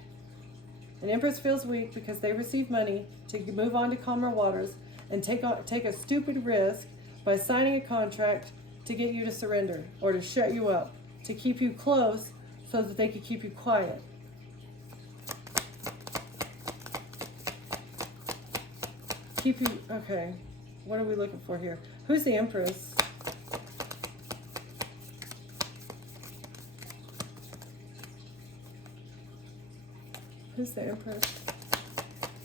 An Empress feels weak because they received money to move on to calmer waters and take a stupid risk by signing a contract to get you to surrender or to shut you up, to keep you close so that they could keep you quiet. Okay, what are we looking for here? Who's the Empress? Who's the Empress?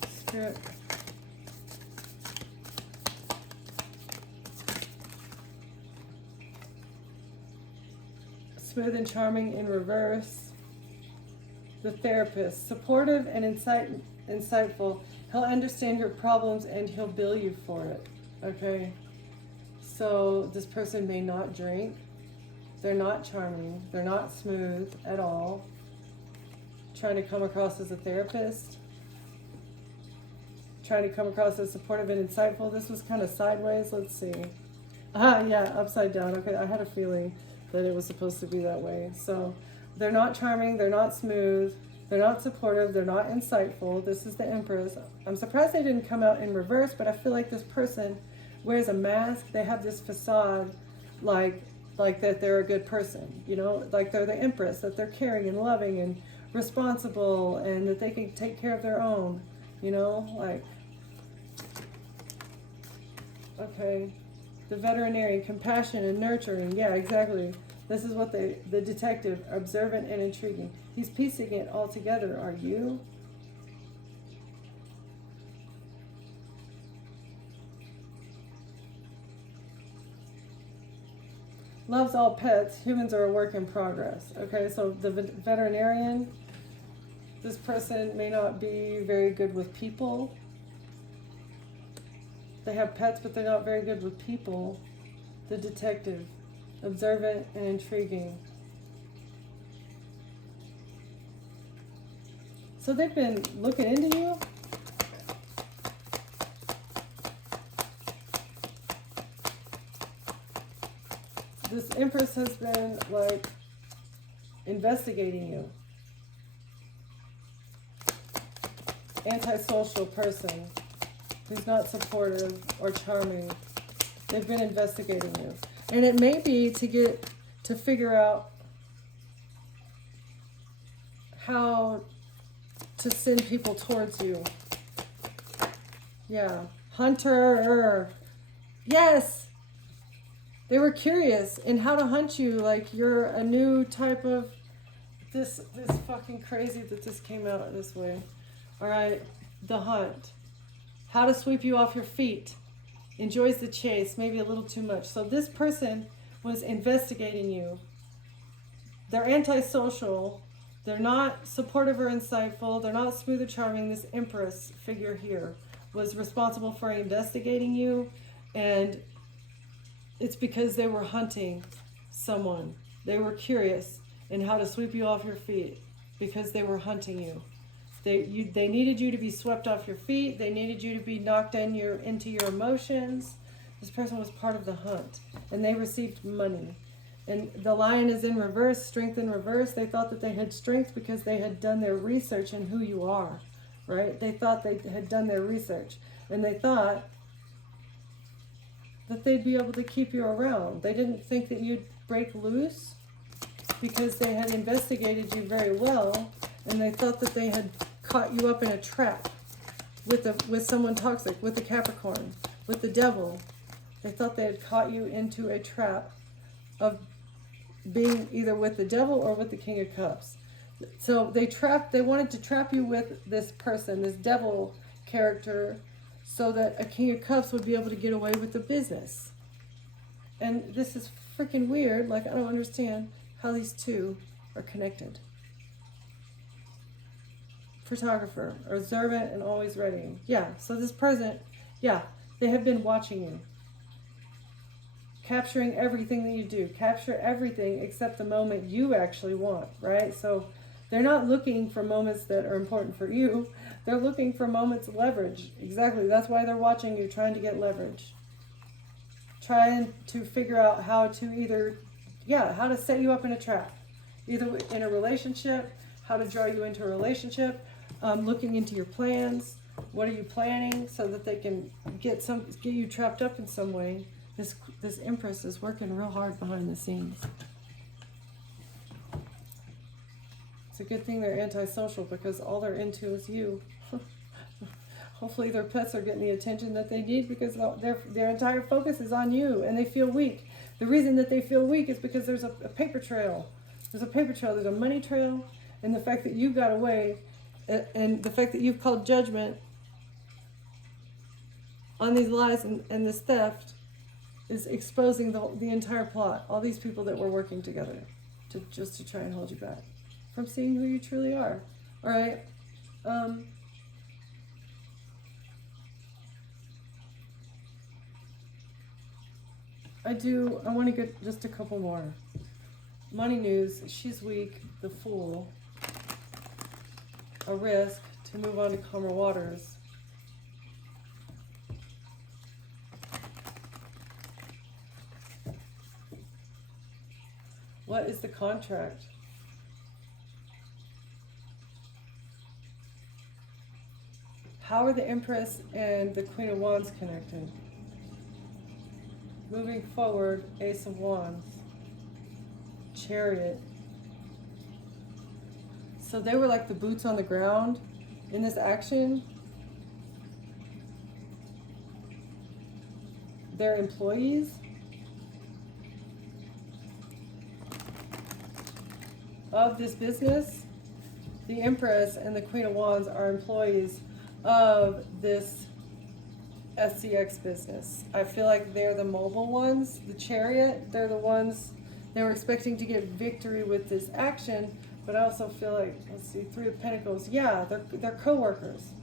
Spirit. Smooth and charming in reverse. The Therapist. Supportive and insightful. He'll understand your problems and he'll bill you for it. Okay? So this person may not drink. They're not charming. They're not smooth at all. Trying to come across as a therapist. Trying to come across as supportive and insightful. This was kind of sideways. Let's see. Yeah, upside down. Okay, I had a feeling that it was supposed to be that way. So they're not charming. They're not smooth. They're not supportive. They're not insightful. This is the Empress. I'm surprised they didn't come out in reverse, but I feel like this person wears a mask. They have this facade like that they're a good person, you know, like they're the Empress, that they're caring and loving and responsible and that they can take care of their own, you know, like, okay, the veterinarian, compassion and nurturing, yeah, exactly. This is what the detective, observant and intriguing. He's piecing it all together. Are you? Loves all pets. Humans are a work in progress. Okay, so the veterinarian, this person may not be very good with people. They have pets, but they're not very good with people. The detective, observant and intriguing. So they've been looking into you. This Empress has been like investigating you. Antisocial person who's not supportive or charming. They've been investigating you. And it may be to figure out how to send people towards you. Yeah. Hunter. Yes. They were curious in how to hunt you. Like you're a new type of this fucking crazy that this came out this way. All right. The hunt. How to sweep you off your feet. Enjoys the chase, maybe a little too much. So this person was investigating you. They're antisocial. They're not supportive or insightful. They're not smooth or charming. This Empress figure here was responsible for investigating you, and it's because they were hunting someone. They were curious in how to sweep you off your feet because they were hunting you. They needed you to be swept off your feet. They needed you to be knocked into your emotions. This person was part of the hunt, and they received money. And the Lion is in reverse, strength in reverse. They thought that they had strength because they had done their research in who you are, right? They thought they had done their research, and they thought that they'd be able to keep you around. They didn't think that you'd break loose because they had investigated you very well, and they thought that they had caught you up in a trap with someone toxic, with the Capricorn, with the devil. They thought they had caught you into a trap of being either with the devil or with the King of Cups. So they wanted to trap you with this person, this devil character, so that a King of Cups would be able to get away with the business. And this is freaking weird. Like, I don't understand how these two are connected. Photographer, observant and always ready. Yeah, so this present, yeah, they have been watching you. Capturing everything that you do. Capture everything except the moment you actually want, right? So they're not looking for moments that are important for you. They're looking for moments of leverage. Exactly. That's why they're watching you, trying to get leverage. Trying to figure out how to how to set you up in a trap. Either in a relationship, how to draw you into a relationship, looking into your plans. What are you planning so that they can get you trapped up in some way. This Empress is working real hard behind the scenes. It's a good thing they're antisocial because all they're into is you. Hopefully their pets are getting the attention that they need because their entire focus is on you and they feel weak. The reason that they feel weak is because there's a paper trail. There's a paper trail, there's a money trail, and the fact that you got away and the fact that you've called judgment on these lies and this theft is exposing the entire plot. All these people that were working together to try and hold you back from seeing who you truly are. All right. I want to get just a couple more. Money news. She's weak. The Fool. A risk to move on to calmer waters. What is the contract? How are the Empress and the Queen of Wands connected? Moving forward, Ace of Wands. Chariot. So they were like the boots on the ground in this action. They're employees of this business. The Empress and the Queen of Wands are employees of this SCX business. I feel like they're the mobile ones. The Chariot, they're the ones they were expecting to get victory with this action, but I also feel like, let's see, Three of Pentacles. Yeah, they're co-workers.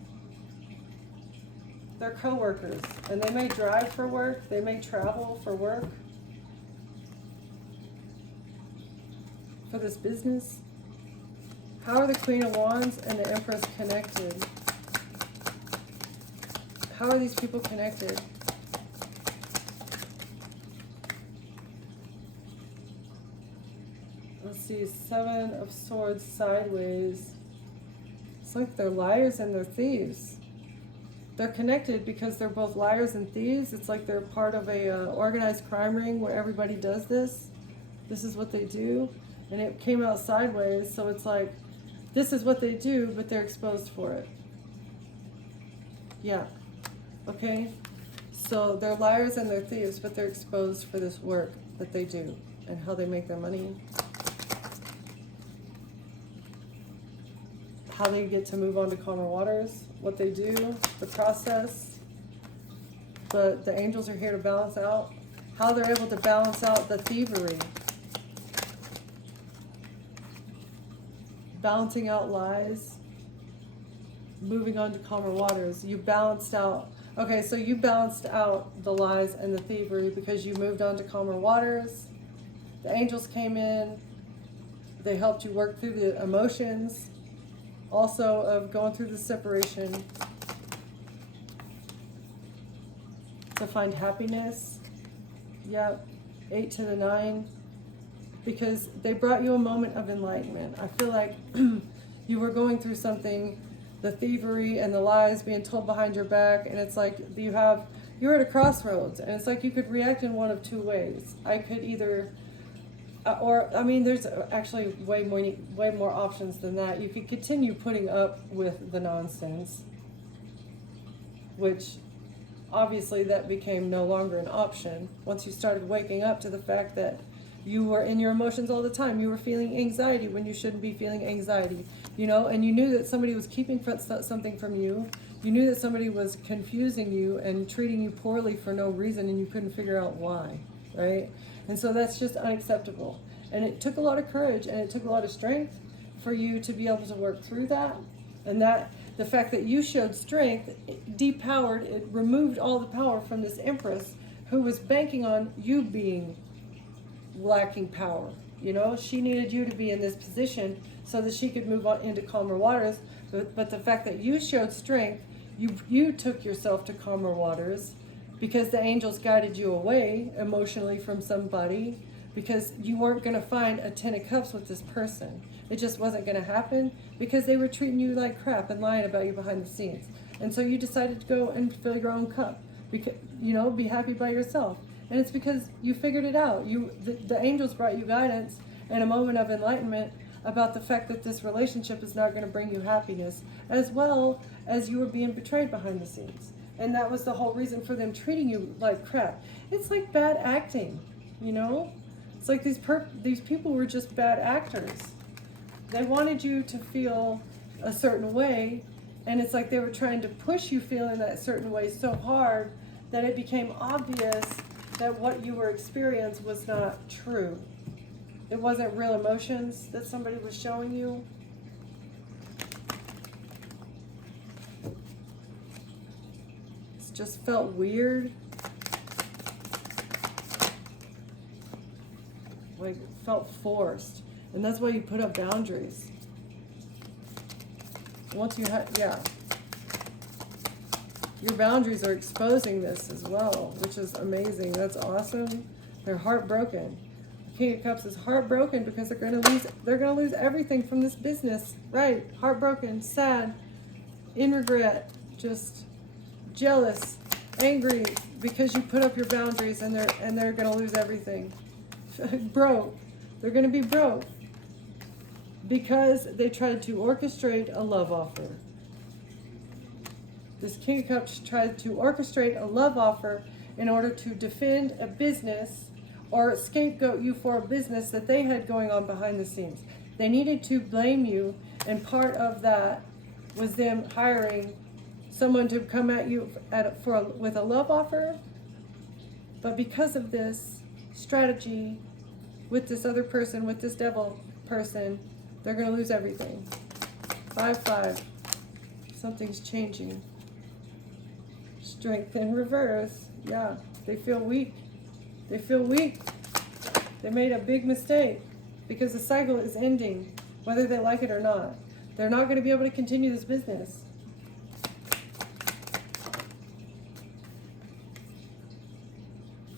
They're co-workers, and they may drive for work, they may travel for work, for this business. How are the Queen of Wands and the Empress connected? How are these people connected? Let's see, Seven of Swords sideways. It's like they're liars and they're thieves. They're connected because they're both liars and thieves. It's like they're part of a organized crime ring where everybody does this. This is what they do. And it came out sideways, so it's like, this is what they do, but they're exposed for it. Yeah. Okay? So they're liars and they're thieves, but they're exposed for this work that they do and how they make their money. How they get to move on to calmer waters, what they do, the process. But the angels are here to balance out. How they're able to balance out the thievery. Balancing out lies. Moving on to calmer waters. You balanced out. Okay, so you balanced out the lies and the thievery because you moved on to calmer waters. The angels came in. They helped you work through the emotions. Also of going through the separation to find happiness. Yep, 8 to the 9. Because they brought you a moment of enlightenment. I feel like you were going through something, the thievery and the lies being told behind your back, and it's like you have you're at a crossroads, and it's like you could react in one of two ways. I could either, there's actually way more options than that. You could continue putting up with the nonsense, which obviously that became no longer an option once you started waking up to the fact that you were in your emotions all the time. You were feeling anxiety when you shouldn't be feeling anxiety, and you knew that somebody was keeping something from you. You knew that somebody was confusing you and treating you poorly for no reason, and you couldn't figure out why, right? And so that's just unacceptable. And it took a lot of courage and it took a lot of strength for you to be able to work through that. And that the fact that you showed strength, it depowered, it removed all the power from this Empress who was banking on you being lacking power. She needed you to be in this position so that she could move on into calmer waters. But the fact that you showed strength, you took yourself to calmer waters because the angels guided you away emotionally from somebody, because you weren't going to find a 10 of cups with this person. It just wasn't going to happen because they were treating you like crap and lying about you behind the scenes. And so you decided to go and fill your own cup, because, be happy by yourself. And it's because you figured it out. The angels brought you guidance and a moment of enlightenment about the fact that this relationship is not going to bring you happiness, as well as you were being betrayed behind the scenes. And that was the whole reason for them treating you like crap. It's like bad acting, It's like these people were just bad actors. They wanted you to feel a certain way, and it's like they were trying to push you feeling that certain way so hard that it became obvious that what you were experiencing was not true. It wasn't real emotions that somebody was showing you. It just felt weird. Like it felt forced. And that's why you put up boundaries. Once you your boundaries are exposing this as well, which is amazing. That's awesome. They're heartbroken. The King of Cups is heartbroken because they're gonna lose everything from this business. Right. Heartbroken, sad, in regret, just jealous, angry because you put up your boundaries, and they're gonna lose everything. Broke. They're gonna be broke because they tried to orchestrate a love offer. This King of Cups tried to orchestrate a love offer in order to defend a business or scapegoat you for a business that they had going on behind the scenes. They needed to blame you, and part of that was them hiring someone to come at you with a love offer. But because of this strategy with this other person, with this devil person, they're going to lose everything. 5-5. Something's changing. Strength in reverse. Yeah, they feel weak. They feel weak. They made a big mistake because the cycle is ending, whether they like it or not. They're not going to be able to continue this business.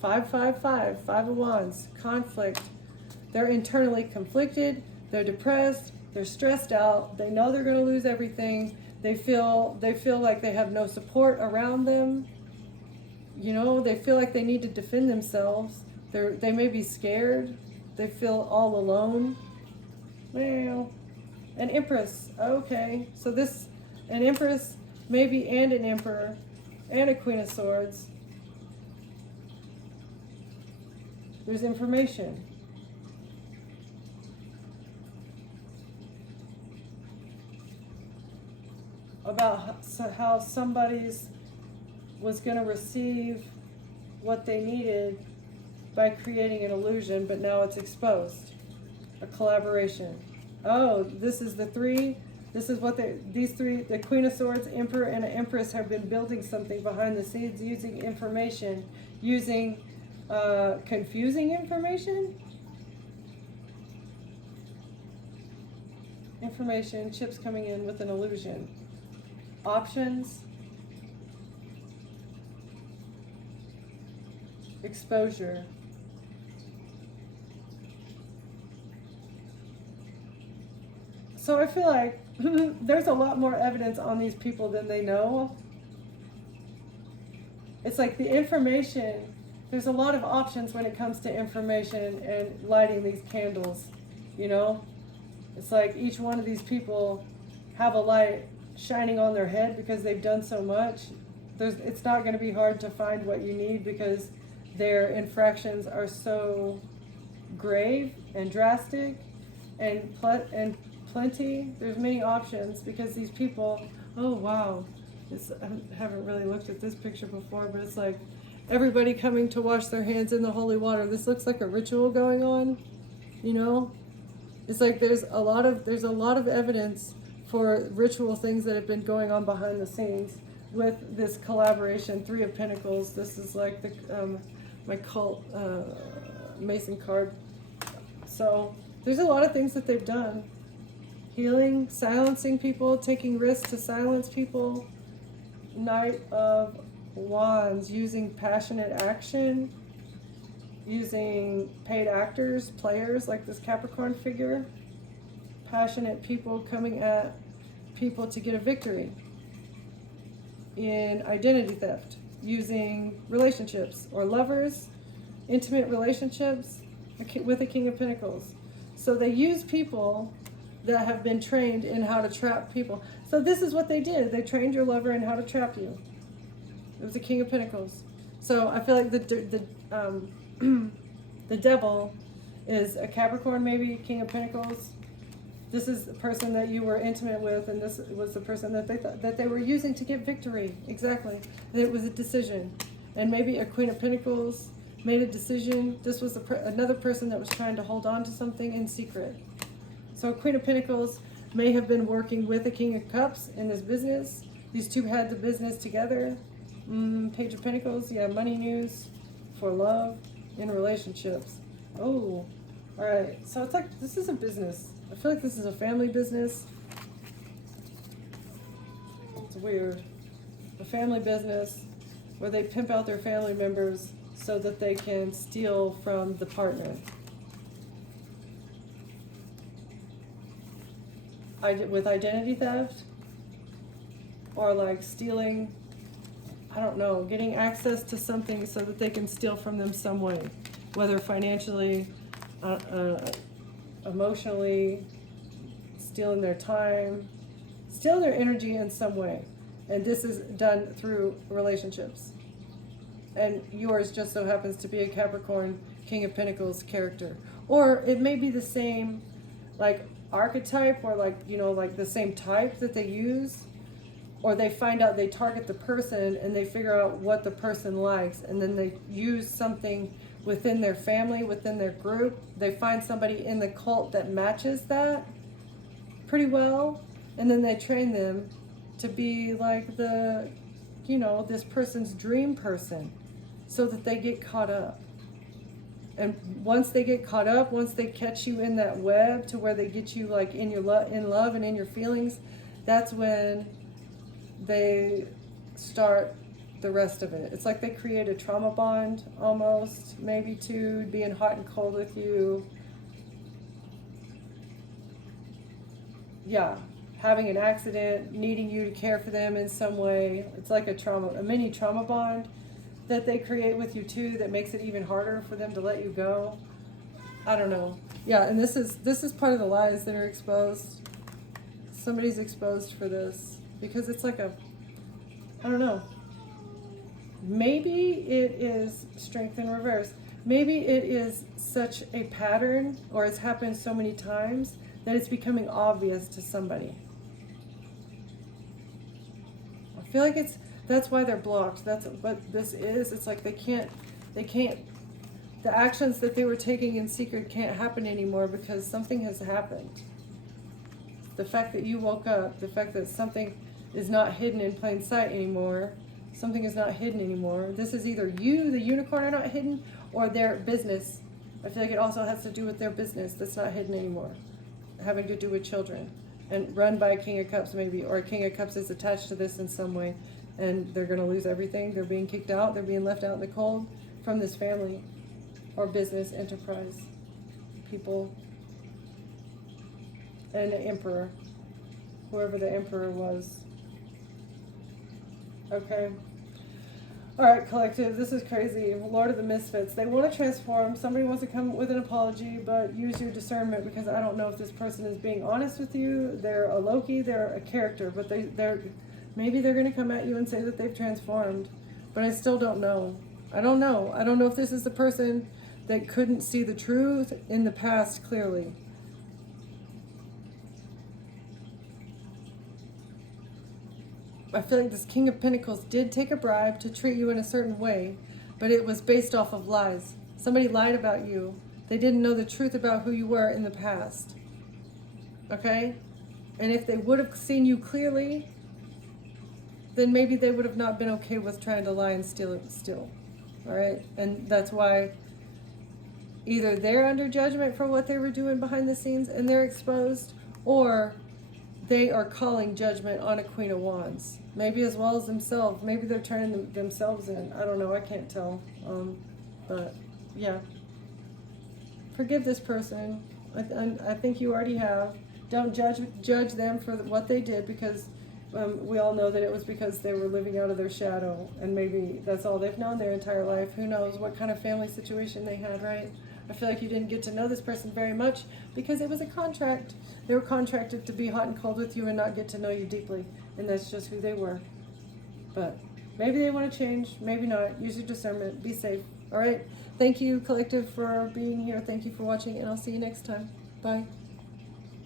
Five of Wands, conflict. They're internally conflicted. They're depressed. They're stressed out. They know they're going to lose everything. They feel like they have no support around them. They feel like they need to defend themselves. They may be scared. They feel all alone. Well, an Empress. Okay, so an Empress, maybe, and an Emperor, and a Queen of Swords. There's information. About how somebody's was going to receive what they needed by creating an illusion, but now it's exposed. A collaboration. Oh, this is the three. This is what these three, the Queen of Swords, Emperor, and an Empress, have been building something behind the scenes using information, using confusing information. Information, chips coming in with an illusion. Options. Exposure. So I feel like there's a lot more evidence on these people than they know. it's like the information, there's a lot of options when it comes to information and lighting these candles, you know? It's like each one of these people have a light shining on their head because they've done so much. It's not going to be hard to find what you need because their infractions are so grave and drastic and plenty. There's many options because these people, oh wow, I haven't really looked at this picture before, but it's like everybody coming to wash their hands in the holy water. This looks like a ritual going on, you know? It's like there's a lot of evidence for ritual things that have been going on behind the scenes with this collaboration. Three of Pentacles. This is like the my cult Mason card. So there's a lot of things that they've done. Healing, silencing people, taking risks to silence people. Knight of Wands, using passionate action, using paid actors, players like this Capricorn figure. Passionate people coming at people to get a victory. In identity theft, using relationships or lovers, intimate relationships with the King of Pentacles. So they use people that have been trained in how to trap people. So this is what they did. They trained your lover in how to trap you. It was the King of Pentacles. So I feel like the devil is a Capricorn, maybe King of Pentacles. This is the person that you were intimate with, and this was the person that they thought that they were using to get victory. Exactly. And it was a decision, and maybe a Queen of Pentacles made a decision. This was another person that was trying to hold on to something in secret. So Queen of Pentacles may have been working with a King of Cups in this business. These two had the business together. Page of Pentacles, yeah, money news for love in relationships. Oh, all right. So it's like this is a business. I feel like this is a family business. It's weird. A family business where they pimp out their family members so that they can steal from the partner. With identity theft, or like stealing, I don't know, getting access to something so that they can steal from them some way, whether financially, emotionally, stealing their time, stealing their energy in some way. And this is done through relationships. And yours just so happens to be a Capricorn King of Pentacles character. Or it may be the same, like, archetype, or like, you know, like the same type that they use. Or they find out, they target the person and they figure out what the person likes, and then they use something within their family, within their group. They find somebody in the cult that matches that pretty well, and then they train them to be like the, you know, this person's dream person, so that they get caught up. And once they get caught up, once they catch you in that web to where they get you like in your in love and in your feelings, that's when they start the rest of it. It's like they create a trauma bond almost, maybe too, being hot and cold with you. Yeah, having an accident, needing you to care for them in some way. It's like a mini trauma bond that they create with you too, that makes it even harder for them to let you go. I don't know. Yeah, and this is part of the lies that are exposed. Somebody's exposed for this because it's like I don't know. Maybe it is strength in reverse. Maybe it is such a pattern, or it's happened so many times that it's becoming obvious to somebody. I feel like that's why they're blocked. That's what this is. It's like they can't, the actions that they were taking in secret can't happen anymore because something has happened. The fact that you woke up, the fact that something is not hidden in plain sight anymore, something is not hidden anymore. This is either you, the unicorn, are not hidden, or their business. I feel like it also has to do with their business that's not hidden anymore, having to do with children, and run by a King of Cups maybe, or a King of Cups is attached to this in some way, and they're going to lose everything. They're being kicked out. They're being left out in the cold from this family or business enterprise, people, and the emperor, whoever the emperor was. Okay. All right, collective, this is crazy. Lord of the Misfits. They want to transform. Somebody wants to come with an apology, but use your discernment, because I don't know if this person is being honest with you. They're a Loki, they're a character, but maybe they're going to come at you and say that they've transformed, but I still don't know. I don't know. I don't know if this is the person that couldn't see the truth in the past clearly. I feel like this King of Pentacles did take a bribe to treat you in a certain way, but it was based off of lies. Somebody lied about you. They didn't know the truth about who you were in the past. Okay? And if they would have seen you clearly, then maybe they would have not been okay with trying to lie and steal it still. All right? And that's why either they're under judgment for what they were doing behind the scenes and they're exposed, or they are calling judgment on a Queen of Wands. Maybe as well as themselves. Maybe they're turning themselves in. I don't know. I can't tell. But, yeah. Forgive this person. I think you already have. Don't judge them for what they did, because we all know that it was because they were living out of their shadow. And maybe that's all they've known their entire life. Who knows what kind of family situation they had, right? I feel like you didn't get to know this person very much because it was a contract. They were contracted to be hot and cold with you and not get to know you deeply. And that's just who they were. But maybe they want to change. Maybe not. Use your discernment. Be safe. All right. Thank you, collective, for being here. Thank you for watching, and I'll see you next time. Bye.